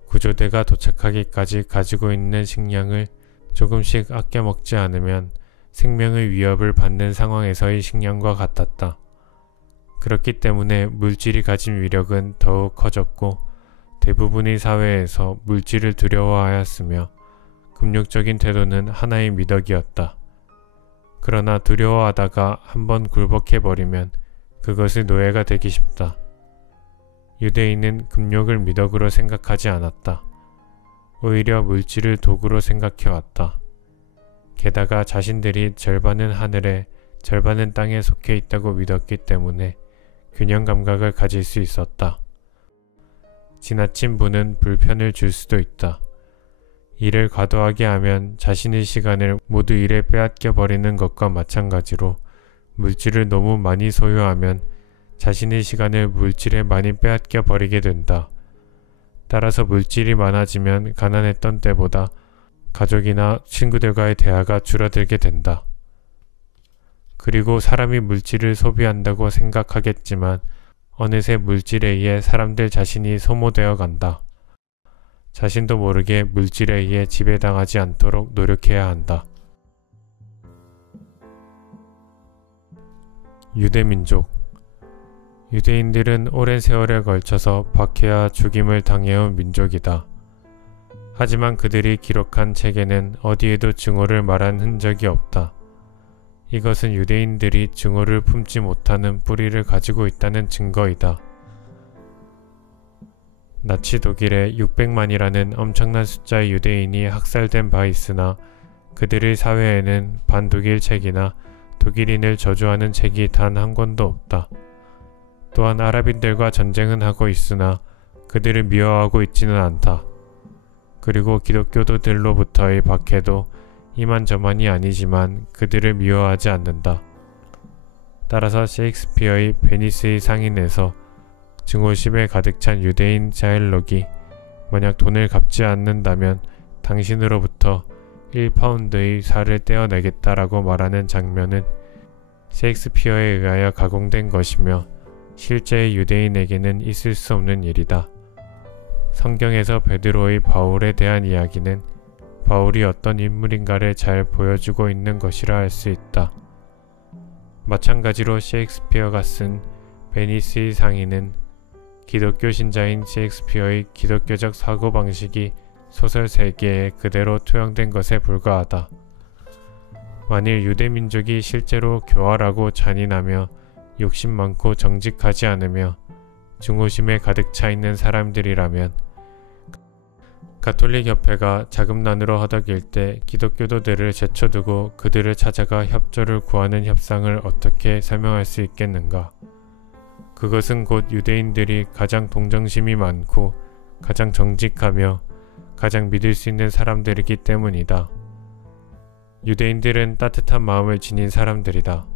구조대가 도착하기까지 가지고 있는 식량을 조금씩 아껴 먹지 않으면 생명의 위협을 받는 상황에서의 식량과 같았다. 그렇기 때문에 물질이 가진 위력은 더욱 커졌고 대부분의 사회에서 물질을 두려워하였으며 금욕적인 태도는 하나의 미덕이었다. 그러나 두려워하다가 한번 굴복해버리면 그것이 노예가 되기 쉽다. 유대인은 금욕을 미덕으로 생각하지 않았다. 오히려 물질을 도구로 생각해왔다. 게다가 자신들이 절반은 하늘에 절반은 땅에 속해 있다고 믿었기 때문에 균형 감각을 가질 수 있었다. 지나친 부는 불편을 줄 수도 있다. 일을 과도하게 하면 자신의 시간을 모두 일에 빼앗겨 버리는 것과 마찬가지로 물질을 너무 많이 소유하면 자신의 시간을 물질에 많이 빼앗겨 버리게 된다. 따라서 물질이 많아지면 가난했던 때보다 가족이나 친구들과의 대화가 줄어들게 된다. 그리고 사람이 물질을 소비한다고 생각하겠지만 어느새 물질에 의해 사람들 자신이 소모되어 간다. 자신도 모르게 물질에 의해 지배당하지 않도록 노력해야 한다. 유대민족. 유대인들은 오랜 세월에 걸쳐서 박해와 죽임을 당해온 민족이다. 하지만 그들이 기록한 책에는 어디에도 증오를 말한 흔적이 없다. 이것은 유대인들이 증오를 품지 못하는 뿌리를 가지고 있다는 증거이다. 나치 독일에 600만이라는 엄청난 숫자의 유대인이 학살된 바 있으나 그들의 사회에는 반독일 책이나 독일인을 저주하는 책이 단 한 권도 없다. 또한 아랍인들과 전쟁은 하고 있으나 그들을 미워하고 있지는 않다. 그리고 기독교도들로부터의 박해도 이만저만이 아니지만 그들을 미워하지 않는다. 따라서 셰익스피어의 베니스의 상인에서 증오심에 가득 찬 유대인 자일록이 만약 돈을 갚지 않는다면 당신으로부터 1파운드의 살을 떼어내겠다라고 말하는 장면은 셰익스피어에 의하여 가공된 것이며 실제의 유대인에게는 있을 수 없는 일이다. 성경에서 베드로의 바울에 대한 이야기는 바울이 어떤 인물인가를 잘 보여주고 있는 것이라 할 수 있다. 마찬가지로 셰익스피어가 쓴 베니스의 상인은 기독교 신자인 셰익스피어의 기독교적 사고방식이 소설 3개에 그대로 투영된 것에 불과하다. 만일 유대민족이 실제로 교활하고 잔인하며 욕심 많고 정직하지 않으며 증오심에 가득 차 있는 사람들이라면 가톨릭 협회가 자금난으로 허덕일 때 기독교도들을 제쳐두고 그들을 찾아가 협조를 구하는 협상을 어떻게 설명할 수 있겠는가? 그것은 곧 유대인들이 가장 동정심이 많고 가장 정직하며 가장 믿을 수 있는 사람들이기 때문이다. 유대인들은 따뜻한 마음을 지닌 사람들이다.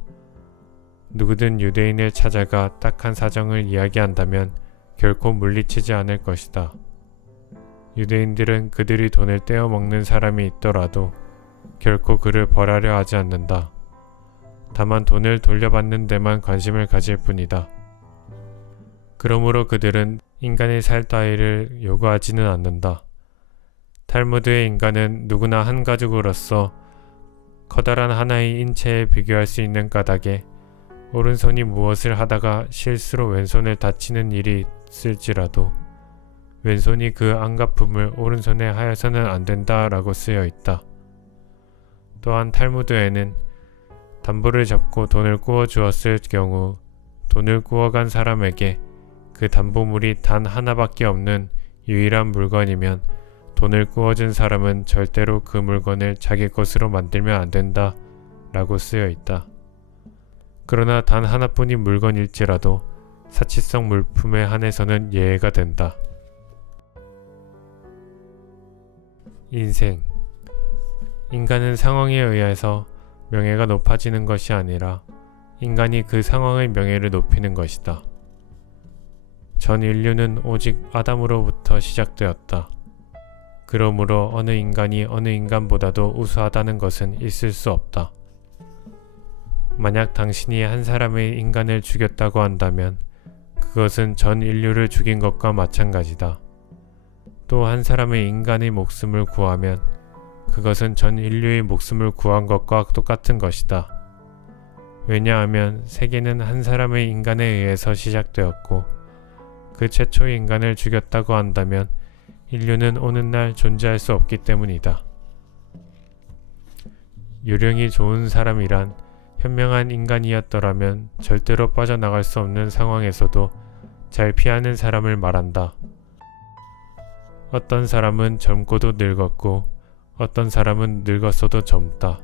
누구든 유대인을 찾아가 딱한 사정을 이야기한다면 결코 물리치지 않을 것이다. 유대인들은 그들이 돈을 떼어먹는 사람이 있더라도 결코 그를 벌하려 하지 않는다. 다만 돈을 돌려받는 데만 관심을 가질 뿐이다. 그러므로 그들은 인간의 살 따위를 요구하지는 않는다. 탈무드의 인간은 누구나 한 가족으로서 커다란 하나의 인체에 비교할 수 있는 까닭에 오른손이 무엇을 하다가 실수로 왼손을 다치는 일이 있을지라도 왼손이 그 안가품을 오른손에 하여서는 안 된다라고 쓰여 있다. 또한 탈무드에는 담보를 잡고 돈을 꾸어 주었을 경우 돈을 꾸어간 사람에게 그 담보물이 단 하나밖에 없는 유일한 물건이면 돈을 꾸어준 사람은 절대로 그 물건을 자기 것으로 만들면 안 된다 라고 쓰여 있다. 그러나 단 하나뿐인 물건일지라도 사치성 물품에 한해서는 예외가 된다. 인생. 인간은 상황에 의해서 명예가 높아지는 것이 아니라 인간이 그 상황의 명예를 높이는 것이다. 전 인류는 오직 아담으로부터 시작되었다. 그러므로 어느 인간이 어느 인간보다도 우수하다는 것은 있을 수 없다. 만약 당신이 한 사람의 인간을 죽였다고 한다면 그것은 전 인류를 죽인 것과 마찬가지다. 또 한 사람의 인간의 목숨을 구하면 그것은 전 인류의 목숨을 구한 것과 똑같은 것이다. 왜냐하면 세계는 한 사람의 인간에 의해서 시작되었고 그 최초의 인간을 죽였다고 한다면 인류는 오늘날 존재할 수 없기 때문이다. 요령이 좋은 사람이란 현명한 인간이었더라면 절대로 빠져나갈 수 없는 상황에서도 잘 피하는 사람을 말한다. 어떤 사람은 젊고도 늙었고 어떤 사람은 늙었어도 젊다.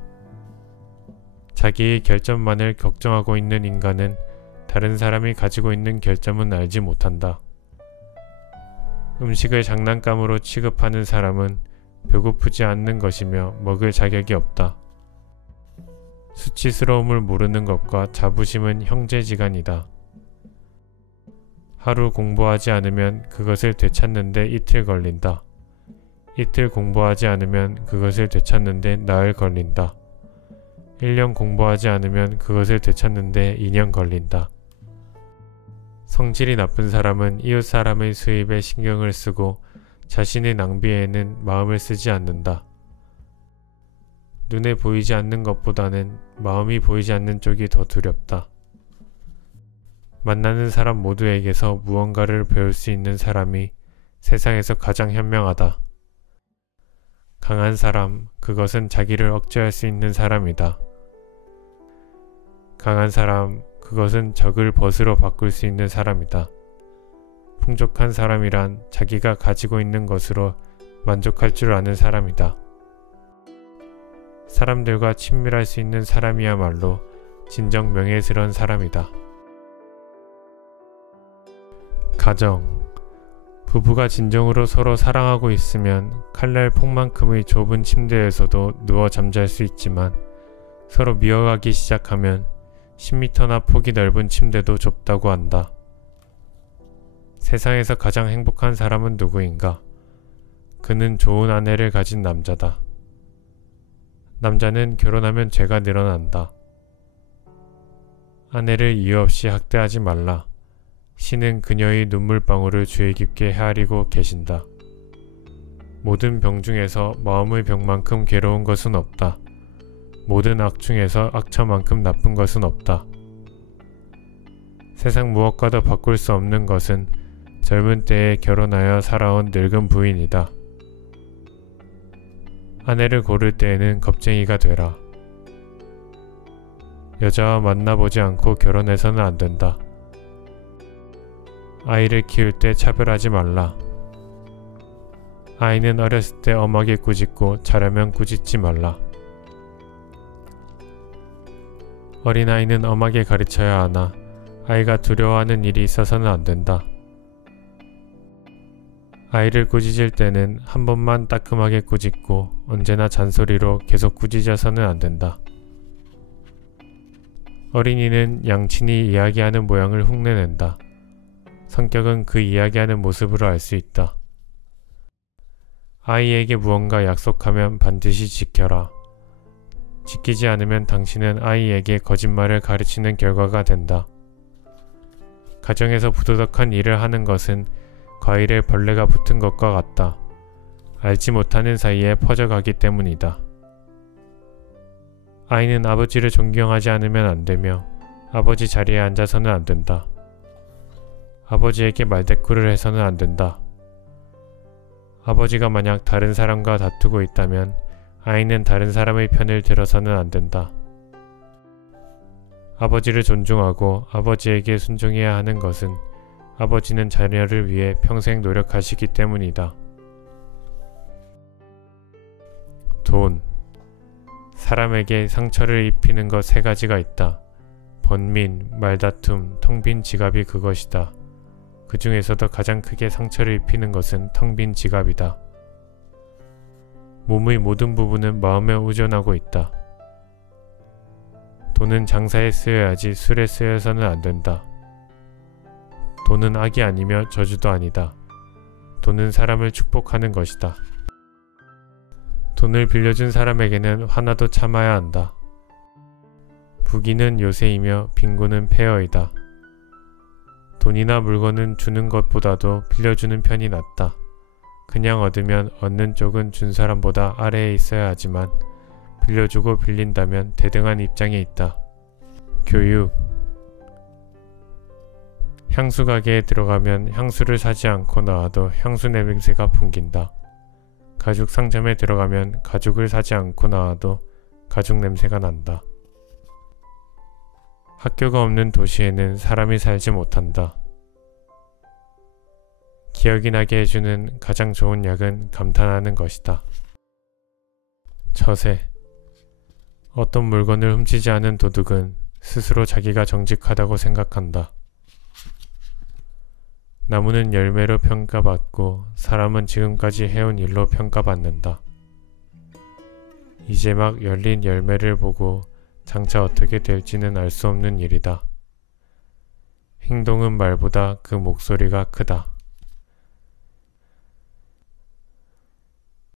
자기의 결점만을 걱정하고 있는 인간은 다른 사람이 가지고 있는 결점은 알지 못한다. 음식을 장난감으로 취급하는 사람은 배고프지 않는 것이며 먹을 자격이 없다. 수치스러움을 모르는 것과 자부심은 형제지간이다. 하루 공부하지 않으면 그것을 되찾는데 이틀 걸린다. 이틀 공부하지 않으면 그것을 되찾는데 나흘 걸린다. 1년 공부하지 않으면 그것을 되찾는데 2년 걸린다. 성질이 나쁜 사람은 이웃 사람의 수입에 신경을 쓰고 자신의 낭비에는 마음을 쓰지 않는다. 눈에 보이지 않는 것보다는 마음이 보이지 않는 쪽이 더 두렵다. 만나는 사람 모두에게서 무언가를 배울 수 있는 사람이 세상에서 가장 현명하다. 강한 사람, 그것은 자기를 억제할 수 있는 사람이다. 강한 사람, 그것은 적을 벗으로 바꿀 수 있는 사람이다. 풍족한 사람이란 자기가 가지고 있는 것으로 만족할 줄 아는 사람이다. 사람들과 친밀할 수 있는 사람이야말로 진정 명예스러운 사람이다. 가정. 부부가 진정으로 서로 사랑하고 있으면 칼날 폭만큼의 좁은 침대에서도 누워 잠잘 수 있지만 서로 미워가기 시작하면 10m나 폭이 넓은 침대도 좁다고 한다. 세상에서 가장 행복한 사람은 누구인가? 그는 좋은 아내를 가진 남자다. 남자는 결혼하면 죄가 늘어난다. 아내를 이유 없이 학대하지 말라. 신은 그녀의 눈물방울을 주의 깊게 헤아리고 계신다. 모든 병 중에서 마음의 병만큼 괴로운 것은 없다. 모든 악 중에서 악처만큼 나쁜 것은 없다. 세상 무엇과도 바꿀 수 없는 것은 젊은 때에 결혼하여 살아온 늙은 부인이다. 아내를 고를 때에는 겁쟁이가 되라. 여자와 만나보지 않고 결혼해서는 안 된다. 아이를 키울 때 차별하지 말라. 아이는 어렸을 때 엄하게 꾸짖고 자라면 꾸짖지 말라. 어린아이는 엄하게 가르쳐야 하나 아이가 두려워하는 일이 있어서는 안 된다. 아이를 꾸짖을 때는 한 번만 따끔하게 꾸짖고 언제나 잔소리로 계속 꾸짖어서는 안 된다. 어린이는 양친이 이야기하는 모양을 흉내낸다. 성격은 그 이야기하는 모습으로 알 수 있다. 아이에게 무언가 약속하면 반드시 지켜라. 지키지 않으면 당신은 아이에게 거짓말을 가르치는 결과가 된다. 가정에서 부도덕한 일을 하는 것은 과일에 벌레가 붙은 것과 같다. 알지 못하는 사이에 퍼져가기 때문이다. 아이는 아버지를 존경하지 않으면 안 되며 아버지 자리에 앉아서는 안 된다. 아버지에게 말대꾸를 해서는 안 된다. 아버지가 만약 다른 사람과 다투고 있다면 아이는 다른 사람의 편을 들어서는 안 된다. 아버지를 존중하고 아버지에게 순종해야 하는 것은 아버지는 자녀를 위해 평생 노력하시기 때문이다. 돈. 사람에게 상처를 입히는 것 세 가지가 있다. 번민, 말다툼, 텅 빈 지갑이 그것이다. 그 중에서도 가장 크게 상처를 입히는 것은 텅 빈 지갑이다. 몸의 모든 부분은 마음에 의존하고 있다. 돈은 장사에 쓰여야지 술에 쓰여서는 안 된다. 돈은 악이 아니며 저주도 아니다. 돈은 사람을 축복하는 것이다. 돈을 빌려준 사람에게는 화나도 참아야 한다. 부귀는 요새이며 빈곤은 폐허이다. 돈이나 물건은 주는 것보다도 빌려주는 편이 낫다. 그냥 얻으면 얻는 쪽은 준 사람보다 아래에 있어야 하지만 빌려주고 빌린다면 대등한 입장에 있다. 교육. 향수 가게에 들어가면 향수를 사지 않고 나와도 향수 냄새가 풍긴다. 가죽 상점에 들어가면 가죽을 사지 않고 나와도 가죽 냄새가 난다. 학교가 없는 도시에는 사람이 살지 못한다. 기억이 나게 해주는 가장 좋은 약은 감탄하는 것이다. 처세. 어떤 물건을 훔치지 않은 도둑은 스스로 자기가 정직하다고 생각한다. 나무는 열매로 평가받고 사람은 지금까지 해온 일로 평가받는다. 이제 막 열린 열매를 보고 장차 어떻게 될지는 알 수 없는 일이다. 행동은 말보다 그 목소리가 크다.